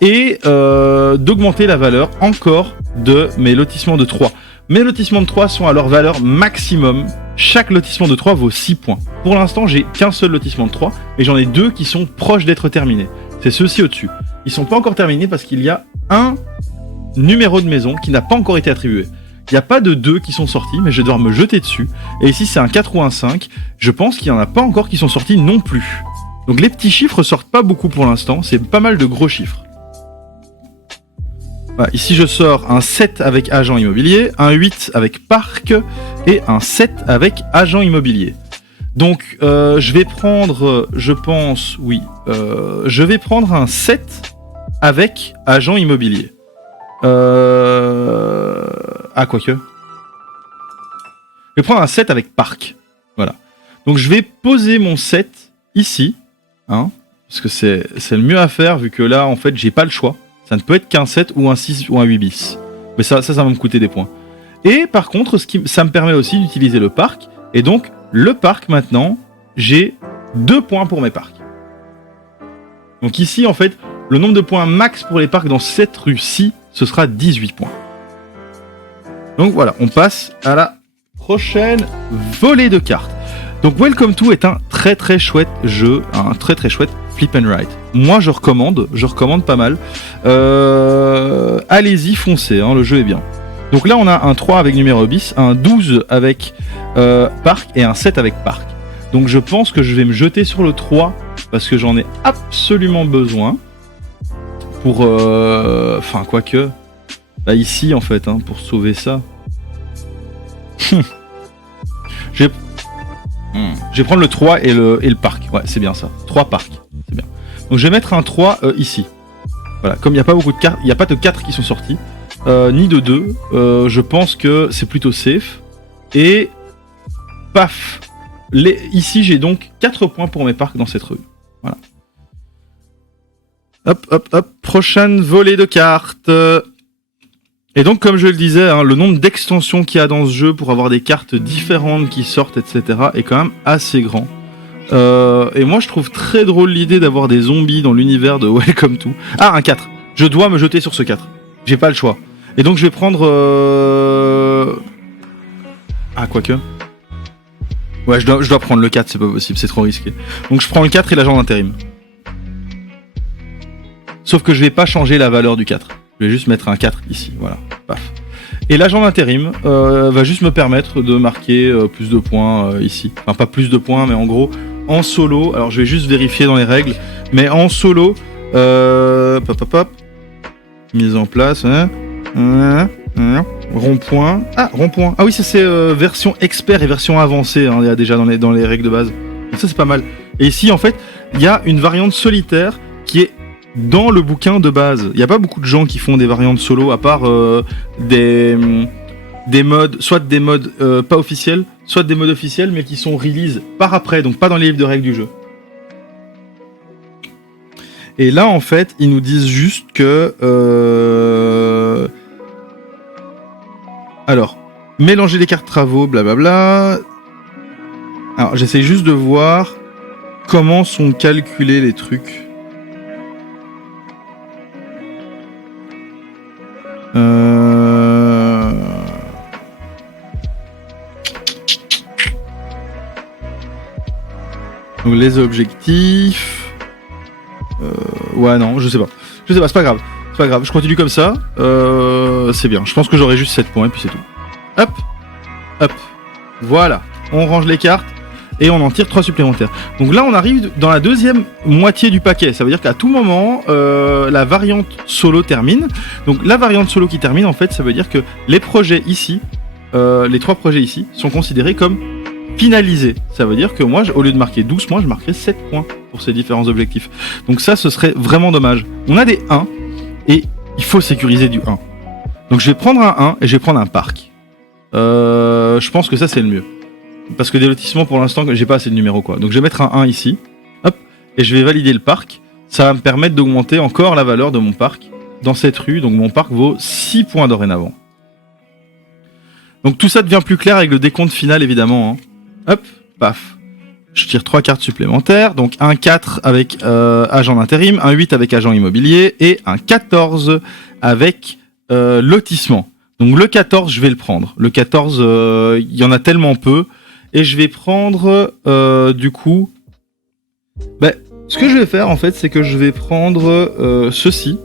et d'augmenter la valeur encore de mes lotissements de 3. Mes lotissements de 3 sont à leur valeur maximum. Chaque lotissement de 3 vaut 6 points. Pour l'instant, j'ai qu'un seul lotissement de 3 et j'en ai 2 qui sont proches d'être terminés. C'est ceux-ci au-dessus. Ils sont pas encore terminés parce qu'il y a un numéro de maison qui n'a pas encore été attribué. Il n'y a pas de 2 qui sont sortis, mais je vais devoir me jeter dessus. Et ici, c'est un 4 ou un 5. Je pense qu'il n'y en a pas encore qui sont sortis non plus. Donc les petits chiffres sortent pas beaucoup pour l'instant. C'est pas mal de gros chiffres. Voilà, ici, je sors un 7 avec agent immobilier, un 8 avec parc et un 7 avec agent immobilier. Donc, je vais prendre, je pense, je vais prendre un 7 avec agent immobilier. Ah, quoique. Je vais prendre un 7 avec parc. Voilà. Donc, je vais poser mon 7 ici. Hein, parce que c'est le mieux à faire, vu que là, en fait, j'ai pas le choix. Ça ne peut être qu'un 7 ou un 6 ou un 8 bis. Mais ça va me coûter des points. Et par contre, ça me permet aussi d'utiliser le parc. Et donc, le parc, maintenant, j'ai 2 points pour mes parcs. Donc ici, en fait, le nombre de points max pour les parcs dans cette rue-ci, ce sera 18 points. Donc voilà, on passe à la prochaine volée de cartes. Donc Welcome to est un très très chouette jeu, un très très chouette flip and write. Moi je recommande pas mal. Allez-y, foncez, hein, le jeu est bien. Donc là on a un 3 avec numéro bis, un 12 avec parc et un 7 avec parc. Donc je pense que je vais me jeter sur le 3 parce que j'en ai absolument besoin. Pour... Enfin quoique... Là ici en fait, hein, pour sauver ça. Je vais prendre le 3 et le parc. Ouais, c'est bien ça. 3 parcs. C'est bien. Donc je vais mettre un 3 ici. Voilà, comme il n'y a pas beaucoup de cartes, il n'y a pas de 4 qui sont sortis, ni de 2. Je pense que c'est plutôt safe. Et paf. Ici, j'ai donc 4 points pour mes parcs dans cette rue. Voilà. Hop, hop, hop. Prochaine volée de cartes. Et donc, comme je le disais, hein, le nombre d'extensions qu'il y a dans ce jeu pour avoir des cartes différentes qui sortent, etc. est quand même assez grand. Et moi, je trouve très drôle l'idée d'avoir des zombies dans l'univers de Welcome to. Ah, un 4. Je dois me jeter sur ce 4. J'ai pas le choix. Et donc, je vais prendre... Ah, quoique. Ouais, je dois prendre le 4, c'est pas possible, c'est trop risqué. Donc, je prends le 4 et l'agent d'intérim. Sauf que je vais pas changer la valeur du 4. Je vais juste mettre un 4 ici, voilà, paf. Et l'agent d'intérim va juste me permettre de marquer plus de points ici. Enfin, pas plus de points, mais en gros, en solo, alors je vais juste vérifier dans les règles, mais en solo, mise en place, rond-point. Ah, rond-point. Ah oui, ça c'est version expert et version avancée, hein, il y a déjà dans les règles de base. Donc ça c'est pas mal. Et ici, en fait, il y a une variante solitaire qui est dans le bouquin de base. Il n'y a pas beaucoup de gens qui font des variantes solo, à part des modes, soit des modes pas officiels, soit des modes officiels, mais qui sont release par après, donc pas dans les livres de règles du jeu. Et là, en fait, ils nous disent juste que... Alors, mélanger les cartes travaux, blablabla... Alors, j'essaie juste de voir comment sont calculés les trucs. Donc les objectifs... Ouais non, je sais pas, c'est pas grave. C'est pas grave, je continue comme ça. C'est bien, je pense que j'aurai juste 7 points et puis c'est tout. Hop, hop, voilà. On range les cartes et on en tire 3 supplémentaires. Donc là on arrive dans la deuxième moitié du paquet. Ça veut dire qu'à tout moment, la variante solo termine. Donc la variante solo qui termine, en fait, ça veut dire que les projets ici, les 3 projets ici, sont considérés comme finalisés. Ça veut dire que moi, au lieu de marquer 12 points, je marquerai 7 points pour ces différents objectifs. Donc ça, ce serait vraiment dommage. On a des 1 et il faut sécuriser du 1. Donc je vais prendre un 1 et je vais prendre un parc. Je pense que ça, c'est le mieux. Parce que des lotissements, pour l'instant, j'ai pas assez de numéros, quoi. Donc je vais mettre un 1 ici. Hop. et je vais valider le parc. Ça va me permettre d'augmenter encore la valeur de mon parc dans cette rue. Donc mon parc vaut 6 points dorénavant. Donc tout ça devient plus clair avec le décompte final évidemment. Hop, paf. Je tire 3 cartes supplémentaires. Donc un 4 avec agent d'intérim, un 8 avec agent immobilier et un 14 avec lotissement. Donc le 14, je vais le prendre. Le 14, il y en a tellement peu. Et je vais prendre, du coup... ce que je vais faire, en fait, c'est que je vais prendre ceci.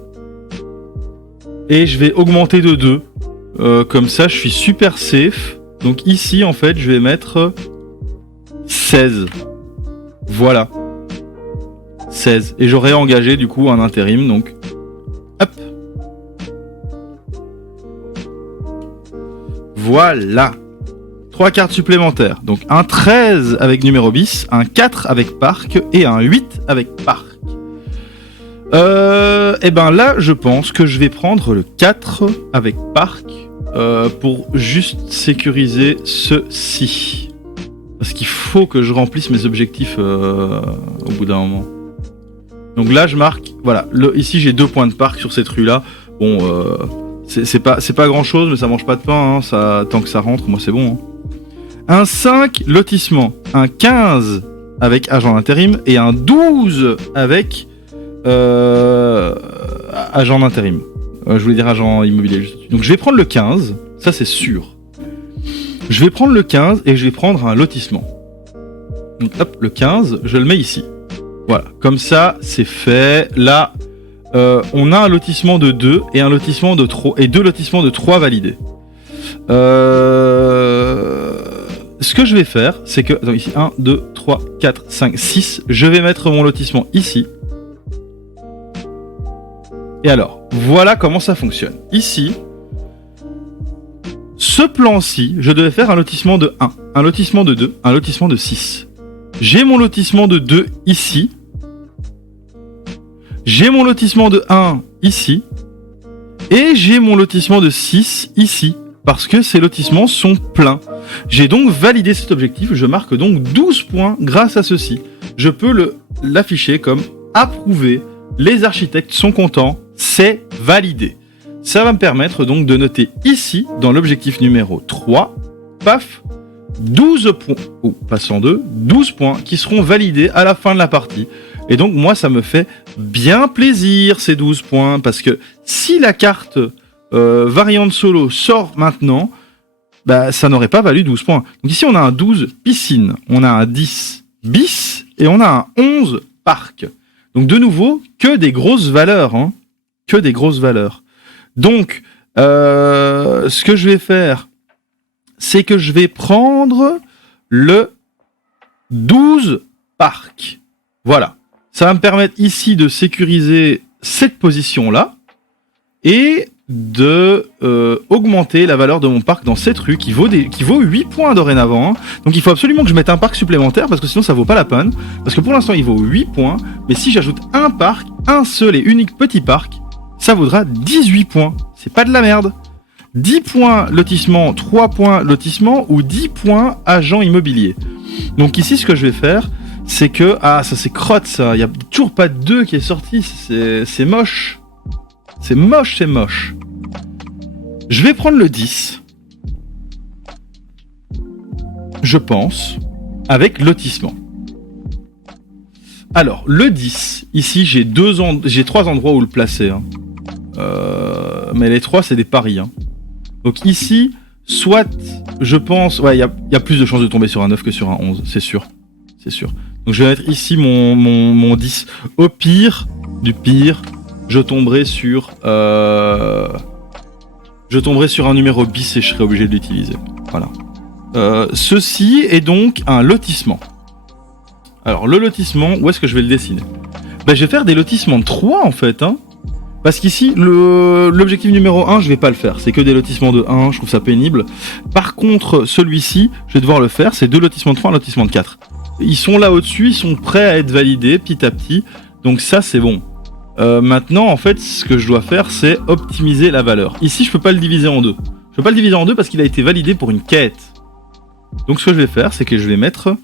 Et je vais augmenter de 2. Comme ça, je suis super safe. Donc ici, en fait, je vais mettre 16. Voilà. 16. Et j'aurai engagé, du coup, un intérim. Donc, hop. Voilà. 3 cartes supplémentaires. Donc un 13 avec numéro bis, un 4 avec parc et un 8 avec parc. Et ben là, je pense que je vais prendre le 4 avec parc pour juste sécuriser ceci. Parce qu'il faut que je remplisse mes objectifs au bout d'un moment. Donc là, je marque... Voilà, ici j'ai 2 points de parc sur cette rue-là. Bon... C'est pas grand chose, mais ça mange pas de pain, hein, tant que ça rentre, moi c'est bon. Hein. Un 5 lotissement, un 15 avec agent d'intérim et un 12 avec agent d'intérim. Je voulais dire agent immobilier. Donc je vais prendre le 15, ça c'est sûr. Je vais prendre le 15 et je vais prendre un lotissement. Donc hop, le 15, je le mets ici. Voilà, comme ça c'est fait. Là... on a un lotissement de 2 et un lotissement de 3 et 2 lotissements de 3 validés. Ce que je vais faire, c'est que... Attends, ici, 1, 2, 3, 4, 5, 6. Je vais mettre mon lotissement ici. Et alors, voilà comment ça fonctionne. Ici, ce plan-ci, je devais faire un lotissement de 1, un lotissement de 2, un lotissement de 6. J'ai mon lotissement de 2 ici. J'ai mon lotissement de 1 ici. Et j'ai mon lotissement de 6 ici. Parce que ces lotissements sont pleins. J'ai donc validé cet objectif. Je marque donc 12 points grâce à ceci. Je peux l'afficher comme approuvé. Les architectes sont contents. C'est validé. Ça va me permettre donc de noter ici, dans l'objectif numéro 3, paf, 12 points, ou passant 2, 12 points qui seront validés à la fin de la partie. Et donc moi ça me fait bien plaisir ces 12 points, parce que si la carte variante solo sort maintenant, bah, ça n'aurait pas valu 12 points. Donc ici on a un 12 piscine, on a un 10 bis, et on a un 11 parc. Donc de nouveau, que des grosses valeurs, hein, que des grosses valeurs. Donc ce que je vais faire, c'est que je vais prendre le 12 parc. Voilà. Ça va me permettre ici de sécuriser cette position-là et de augmenter la valeur de mon parc dans cette rue qui vaut 8 points dorénavant. Hein. Donc il faut absolument que je mette un parc supplémentaire parce que sinon ça vaut pas la peine. Parce que pour l'instant il vaut 8 points, mais si j'ajoute un parc, un seul et unique petit parc, ça vaudra 18 points. C'est pas de la merde. 10 points lotissement, 3 points lotissement ou 10 points agent immobilier. Donc ici ce que je vais faire, c'est que... Ah, ça c'est crotte ça, il n'y a toujours pas de 2 qui est sorti, c'est moche. C'est moche, c'est moche. Je vais prendre le 10. Je pense, avec lotissement. Alors, le 10, ici j'ai 3 endroits où le placer. Hein. Mais les 3 c'est des paris. Hein. Donc ici, soit, je pense... Ouais, il y a plus de chances de tomber sur un 9 que sur un 11, c'est sûr. C'est sûr. Donc je vais mettre ici mon 10. Au pire, du pire, je tomberai sur un numéro bis et je serai obligé de l'utiliser. Voilà. Ceci est donc un lotissement. Alors le lotissement, où est-ce que je vais le dessiner ? Ben, je vais faire des lotissements de 3 en fait. Hein. Parce qu'ici, l'objectif numéro 1, je vais pas le faire. C'est que des lotissements de 1, je trouve ça pénible. Par contre, celui-ci, je vais devoir le faire. C'est 2 lotissements de 3, un lotissement de 4. Ils sont là au-dessus, ils sont prêts à être validés petit à petit. Donc ça, c'est bon. Maintenant, en fait, ce que je dois faire, c'est optimiser la valeur. Ici, je peux pas le diviser en 2. Je peux pas le diviser en 2 parce qu'il a été validé pour une quête. Donc ce que je vais faire, c'est que je vais mettre...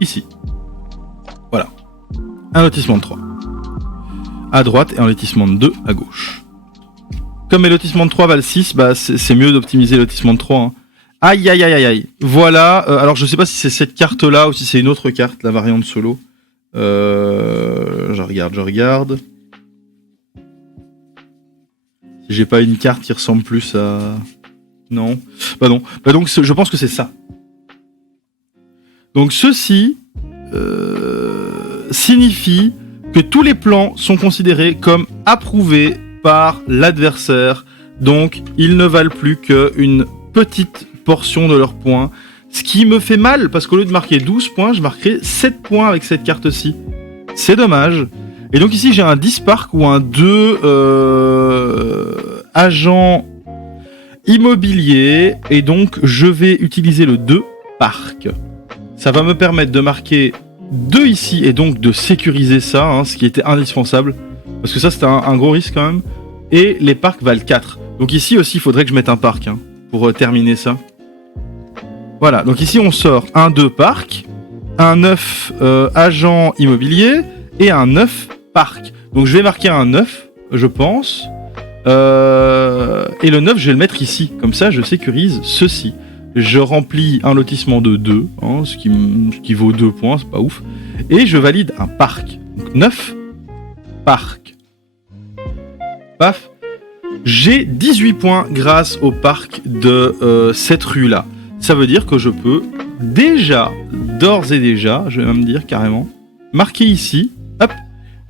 ici. Voilà. Un lotissement de 3 à droite et un lotissement de 2 à gauche. Comme mes lotissements de 3 valent 6, bah c'est mieux d'optimiser le lotissement de 3. Hein. Aïe aïe aïe aïe aïe. Voilà. Alors je sais pas si c'est cette carte là ou si c'est une autre carte, la variante solo. Je regarde. Si j'ai pas une carte qui ressemble plus à... Non. Bah non. Bah donc je pense que c'est ça. Donc ceci signifie que tous les plans sont considérés comme approuvés par l'adversaire. Donc ils ne valent plus qu'une petite portion de leurs points. Ce qui me fait mal, parce qu'au lieu de marquer 12 points, je marquerai 7 points avec cette carte-ci. C'est dommage. Et donc ici, j'ai un 10 parc ou un 2 agent immobilier. Et donc, je vais utiliser le 2 parc. Ça va me permettre de marquer 2 ici et donc de sécuriser ça, hein, ce qui était indispensable. Parce que ça, c'était un gros risque quand même. Et les parcs valent 4. Donc ici aussi, il faudrait que je mette un parc hein, pour terminer ça. Voilà, donc ici on sort un 2 parc, un 9 agent immobilier et un 9 parc. Donc je vais marquer un 9, je pense. Et le 9, je vais le mettre ici. Comme ça, je sécurise ceci. Je remplis un lotissement de 2, hein, ce qui vaut 2 points, c'est pas ouf. Et je valide un parc. Donc 9 parc. Paf. J'ai 18 points grâce au parc de cette rue-là. Ça veut dire que je peux déjà, d'ores et déjà, je vais même dire carrément, marquer ici, hop,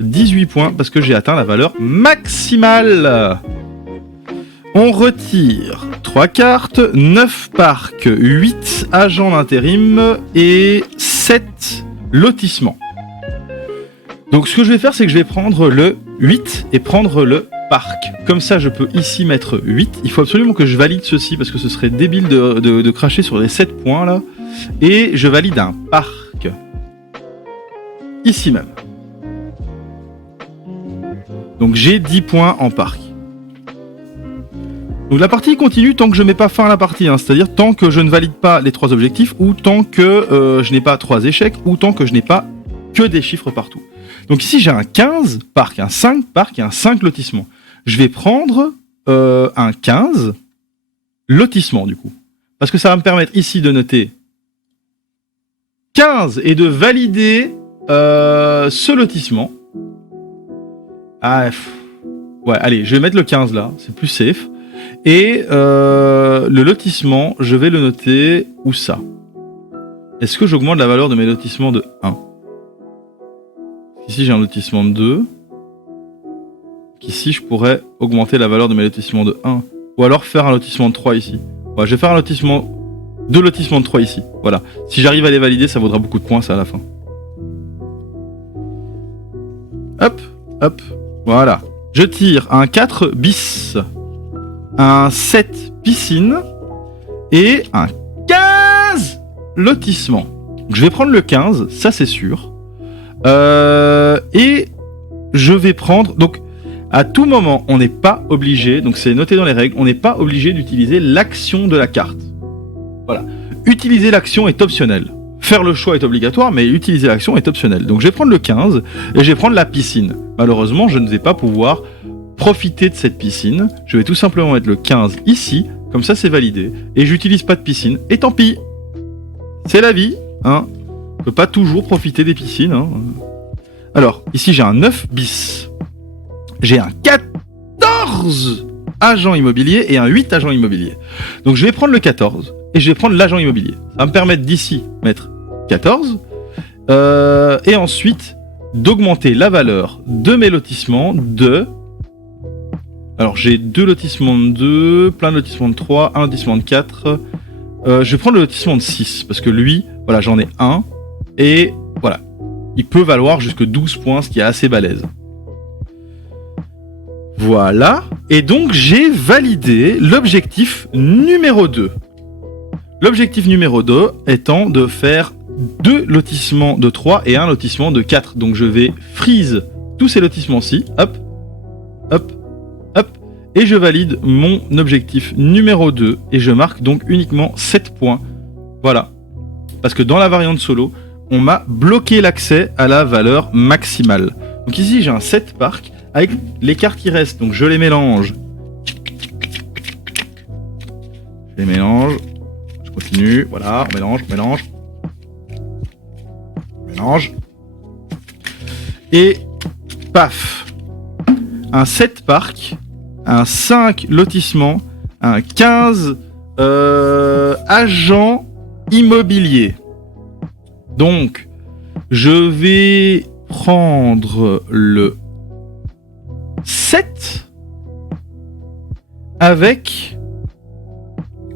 18 points parce que j'ai atteint la valeur maximale. On retire 3 cartes, 9 parcs, 8 agents d'intérim et 7 lotissements. Donc ce que je vais faire, c'est que je vais prendre le 8 et prendre le parc. Comme ça, je peux ici mettre 8. Il faut absolument que je valide ceci parce que ce serait débile de cracher sur les 7 points là. Et je valide un parc. Ici même. Donc j'ai 10 points en parc. Donc la partie continue tant que je mets pas fin à la partie, hein, c'est-à-dire tant que je ne valide pas les 3 objectifs, ou tant que je n'ai pas 3 échecs, ou tant que je n'ai pas que des chiffres partout. Donc ici j'ai un 15 parc, un 5 parc et un 5 lotissement. Je vais prendre un 15 lotissement du coup. Parce que ça va me permettre ici de noter 15 et de valider ce lotissement. Ouais, allez, je vais mettre le 15 là, c'est plus safe. Et le lotissement, je vais le noter où ça? Est-ce que j'augmente la valeur de mes lotissements de 1? Ici j'ai un lotissement de 2. Ici je pourrais augmenter la valeur de mes lotissements de 1. Ou alors faire un lotissement de 3 ici. Ouais, je vais faire un lotissement... 2 lotissements de 3 ici. Voilà. Si j'arrive à les valider, ça vaudra beaucoup de points ça à la fin. Hop, hop. Voilà. Je tire un 4 bis. Un 7 piscine. Et un 15 lotissement. Donc, je vais prendre le 15, ça c'est sûr. Et je vais prendre... Donc, à tout moment, on n'est pas obligé, donc c'est noté dans les règles, on n'est pas obligé d'utiliser l'action de la carte. Voilà. Utiliser l'action est optionnel. Faire le choix est obligatoire, mais utiliser l'action est optionnel. Donc je vais prendre le 15 et je vais prendre la piscine. Malheureusement, je ne vais pas pouvoir profiter de cette piscine. Je vais tout simplement mettre le 15 ici, comme ça c'est validé. Et j'utilise pas de piscine, et tant pis. C'est la vie, hein. On peut pas toujours profiter des piscines, hein. Alors, ici j'ai un 9 bis. J'ai un 14 agent immobilier et un 8 agent immobilier. Donc je vais prendre le 14 et je vais prendre l'agent immobilier. Ça va me permettre d'ici mettre 14 et ensuite d'augmenter la valeur de mes lotissements de... Alors j'ai 2 lotissements de 2, plein de lotissements de 3, un lotissement de 4. Je vais prendre le lotissement de 6 parce que lui, voilà, j'en ai un et voilà. Il peut valoir jusque 12 points, ce qui est assez balèze. Voilà, et donc j'ai validé l'objectif numéro 2. L'objectif numéro 2 étant de faire 2 lotissements de 3 et un lotissement de 4. Donc je vais freeze tous ces lotissements-ci, hop, hop, hop, et je valide mon objectif numéro 2 et je marque donc uniquement 7 points. Voilà, parce que dans la variante solo, on m'a bloqué l'accès à la valeur maximale. Donc ici, j'ai un 7 parcs avec les cartes qui restent. Donc je les mélange. Je les mélange. Je continue. Voilà, on mélange, on mélange. On mélange. Et paf, un 7 parcs, un 5 lotissement, un 15 agent immobilier. Donc, je vais prendre le 7 avec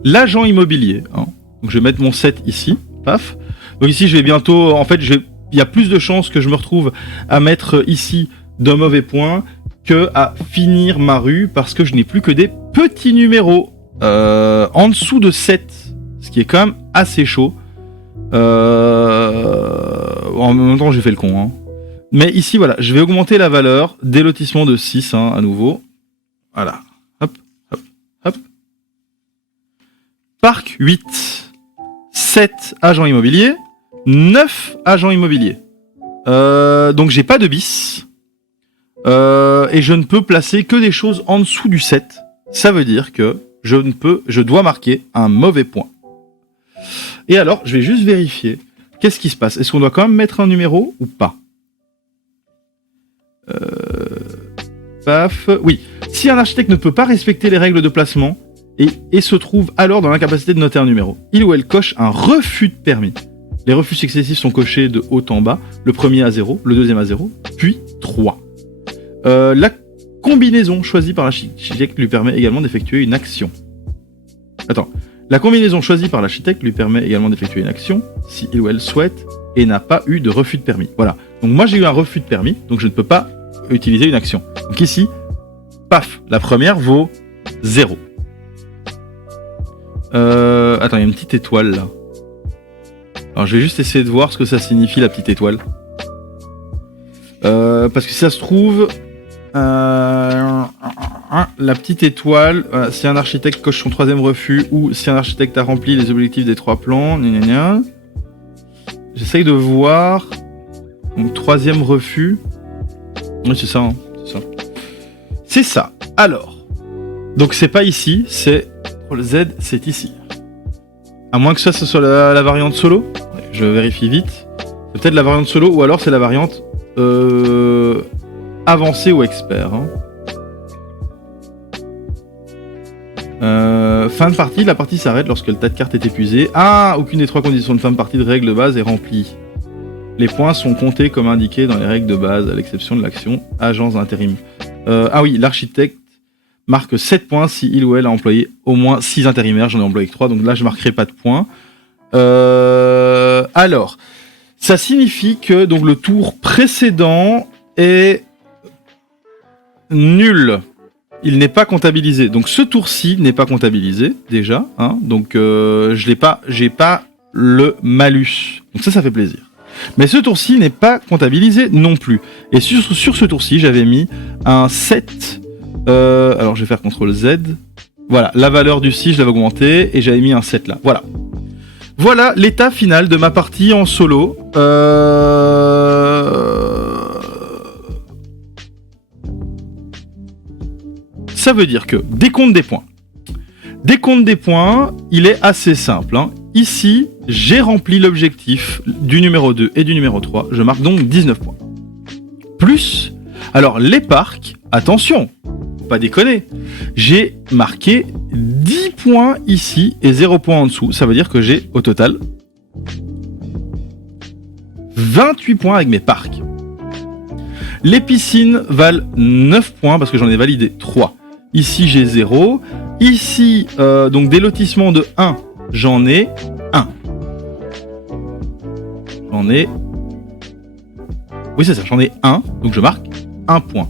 l'agent immobilier. Hein. Donc, je vais mettre mon 7 ici. Paf. Donc ici, je vais bientôt... En fait, il y a plus de chances que je me retrouve à mettre ici de mauvais points que à finir ma rue parce que je n'ai plus que des petits numéros en dessous de 7, ce qui est quand même assez chaud. En même temps, j'ai fait le con. Hein. Mais ici, voilà, je vais augmenter la valeur des lotissements de 6 hein, à nouveau. Voilà. Hop, hop, hop. Parc 8, 7 agents immobiliers, 9 agents immobiliers. Donc j'ai pas de bis. Et je ne peux placer que des choses en dessous du 7. Ça veut dire que je dois marquer un mauvais point. Et alors, je vais juste vérifier. Qu'est-ce qui se passe? Est-ce qu'on doit quand même mettre un numéro ou pas? Paf. Oui. Si un architecte ne peut pas respecter les règles de placement et se trouve alors dans l'incapacité de noter un numéro, il ou elle coche un refus de permis. Les refus successifs sont cochés de haut en bas. Le premier à 0, le deuxième à 0, puis 3. La combinaison choisie par l'architecte lui permet également d'effectuer une action. Attends. La combinaison choisie par l'architecte lui permet également d'effectuer une action si il ou elle souhaite et n'a pas eu de refus de permis. Voilà. Donc moi j'ai eu un refus de permis, donc je ne peux pas utiliser une action. Donc ici, paf, la première vaut 0. Attends, il y a une petite étoile là. Alors je vais juste essayer de voir ce que ça signifie la petite étoile. Parce que si ça se trouve... la petite étoile, si un architecte coche son 3e refus ou si un architecte a rempli les objectifs des 3 plans, j'essaye de voir. Donc 3e refus. Oui, c'est ça, hein, c'est ça. C'est ça. Alors, donc c'est pas ici, c'est pour le Z, c'est ici. À moins que ça ce soit la variante solo. Je vérifie vite. C'est peut-être la variante solo ou alors c'est la variante avancée ou expert. Hein. Fin de partie, la partie s'arrête lorsque le tas de cartes est épuisé. Ah, aucune des 3 conditions de fin de partie de règle de base est remplie. Les points sont comptés comme indiqué dans les règles de base, à l'exception de l'action agence d'intérim. Ah oui, l'architecte marque 7 points si il ou elle a employé au moins 6 intérimaires. J'en ai employé que 3, donc là je marquerai pas de points. Alors, ça signifie que donc, le tour précédent est nul. Il n'est pas comptabilisé. Donc ce tour-ci n'est pas comptabilisé déjà. Hein, donc j'ai pas le malus. Donc ça fait plaisir. Mais ce tour-ci n'est pas comptabilisé non plus. Et sur ce tour-ci, j'avais mis un 7. Alors je vais faire CTRL Z. Voilà, la valeur du 6, je l'avais augmentée et j'avais mis un 7 là. Voilà. Voilà l'état final de ma partie en solo. Ça veut dire que décompte des points. Décompte des points, il est assez simple. Hein. Ici, j'ai rempli l'objectif du numéro 2 et du numéro 3. Je marque donc 19 points. Plus, alors les parcs, attention, faut pas déconner. J'ai marqué 10 points ici et 0 points en dessous. Ça veut dire que j'ai au total 28 points avec mes parcs. Les piscines valent 9 points parce que j'en ai validé 3. Ici, j'ai 0. Ici, donc des lotissements de 1, j'en ai 1. J'en ai... Oui, c'est ça, j'en ai 1. Donc, je marque 1 point.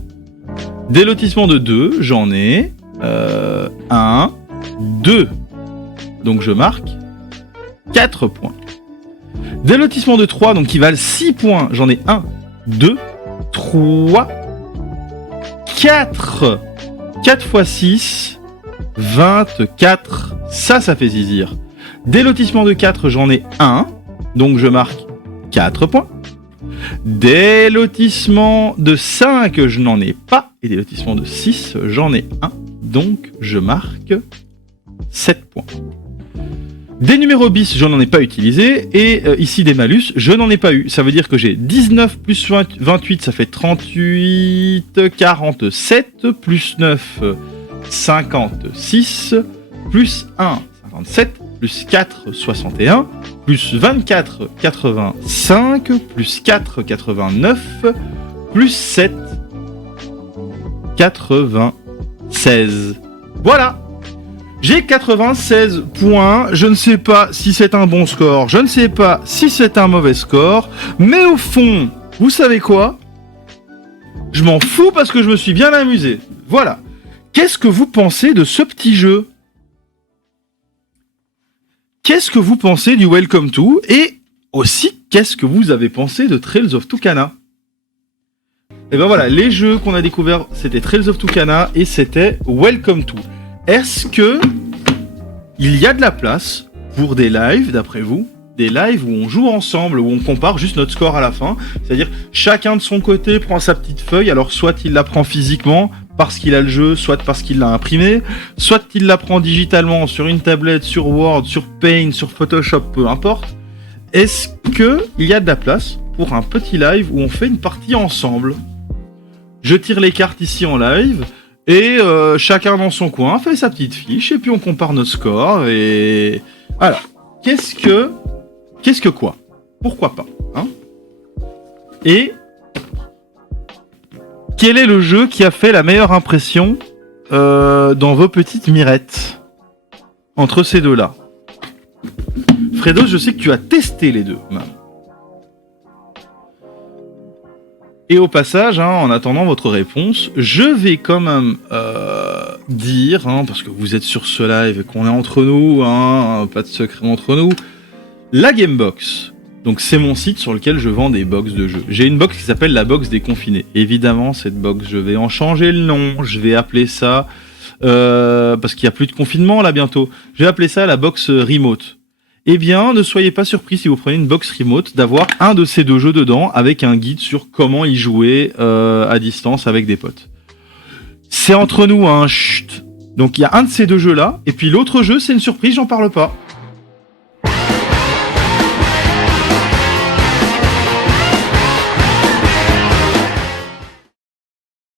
Des lotissements de 2, j'en ai 1, 2. Donc, je marque 4 points. Des lotissements de 3, donc qui valent 6 points, j'en ai 1, 2, 3, 4. 4 x 6, 24. Ça fait zizir. Des lotissements de 4, j'en ai 1. Donc je marque 4 points. Des lotissements de 5, je n'en ai pas. Et des lotissements de 6, j'en ai 1. Donc, je marque 7 points. Des numéros bis, je n'en ai pas utilisé. Et ici, des malus, je n'en ai pas eu. Ça veut dire que j'ai 19 plus 28, ça fait 38, 47, plus 9, 56, plus 1, 57, plus 4, 61, plus 24, 85, plus 4, 89, plus 7, 96. Voilà! J'ai 96 points, je ne sais pas si c'est un bon score, je ne sais pas si c'est un mauvais score, mais au fond, vous savez quoi? Je m'en fous parce que je me suis bien amusé. Voilà. Qu'est-ce que vous pensez de ce petit jeu? Qu'est-ce que vous pensez du Welcome to? Et aussi, qu'est-ce que vous avez pensé de Trails of Tucana? Et ben voilà, les jeux qu'on a découverts, c'était Trails of Tucana et c'était Welcome to. Est-ce que il y a de la place pour des lives, d'après vous? Des lives où on joue ensemble, où on compare juste notre score à la fin. C'est-à-dire, chacun de son côté prend sa petite feuille, alors soit il la prend physiquement, parce qu'il a le jeu, soit parce qu'il l'a imprimé, soit il la prend digitalement sur une tablette, sur Word, sur Paint, sur Photoshop, peu importe. Est-ce que il y a de la place pour un petit live où on fait une partie ensemble? Je tire les cartes ici en live, et chacun dans son coin fait sa petite fiche, et puis on compare nos scores, et... Alors, qu'est-ce que quoi? Pourquoi pas, hein? Et... quel est le jeu qui a fait la meilleure impression dans vos petites mirettes entre ces deux-là? Fredos, je sais que tu as testé les deux, même. Et au passage, hein, en attendant votre réponse, je vais quand même dire, hein, parce que vous êtes sur ce live et qu'on est entre nous, hein, pas de secret entre nous, la Gamebox. Donc c'est mon site sur lequel je vends des box de jeux. J'ai une box qui s'appelle la box des confinés. Évidemment, cette box, je vais en changer le nom. Je vais appeler ça, parce qu'il n'y a plus de confinement là bientôt, je vais appeler ça la box remote. Eh bien, ne soyez pas surpris si vous prenez une box remote d'avoir un de ces deux jeux dedans avec un guide sur comment y jouer à distance avec des potes. C'est entre nous, hein, chut. Donc il y a un de ces deux jeux là, et puis l'autre jeu c'est une surprise, j'en parle pas.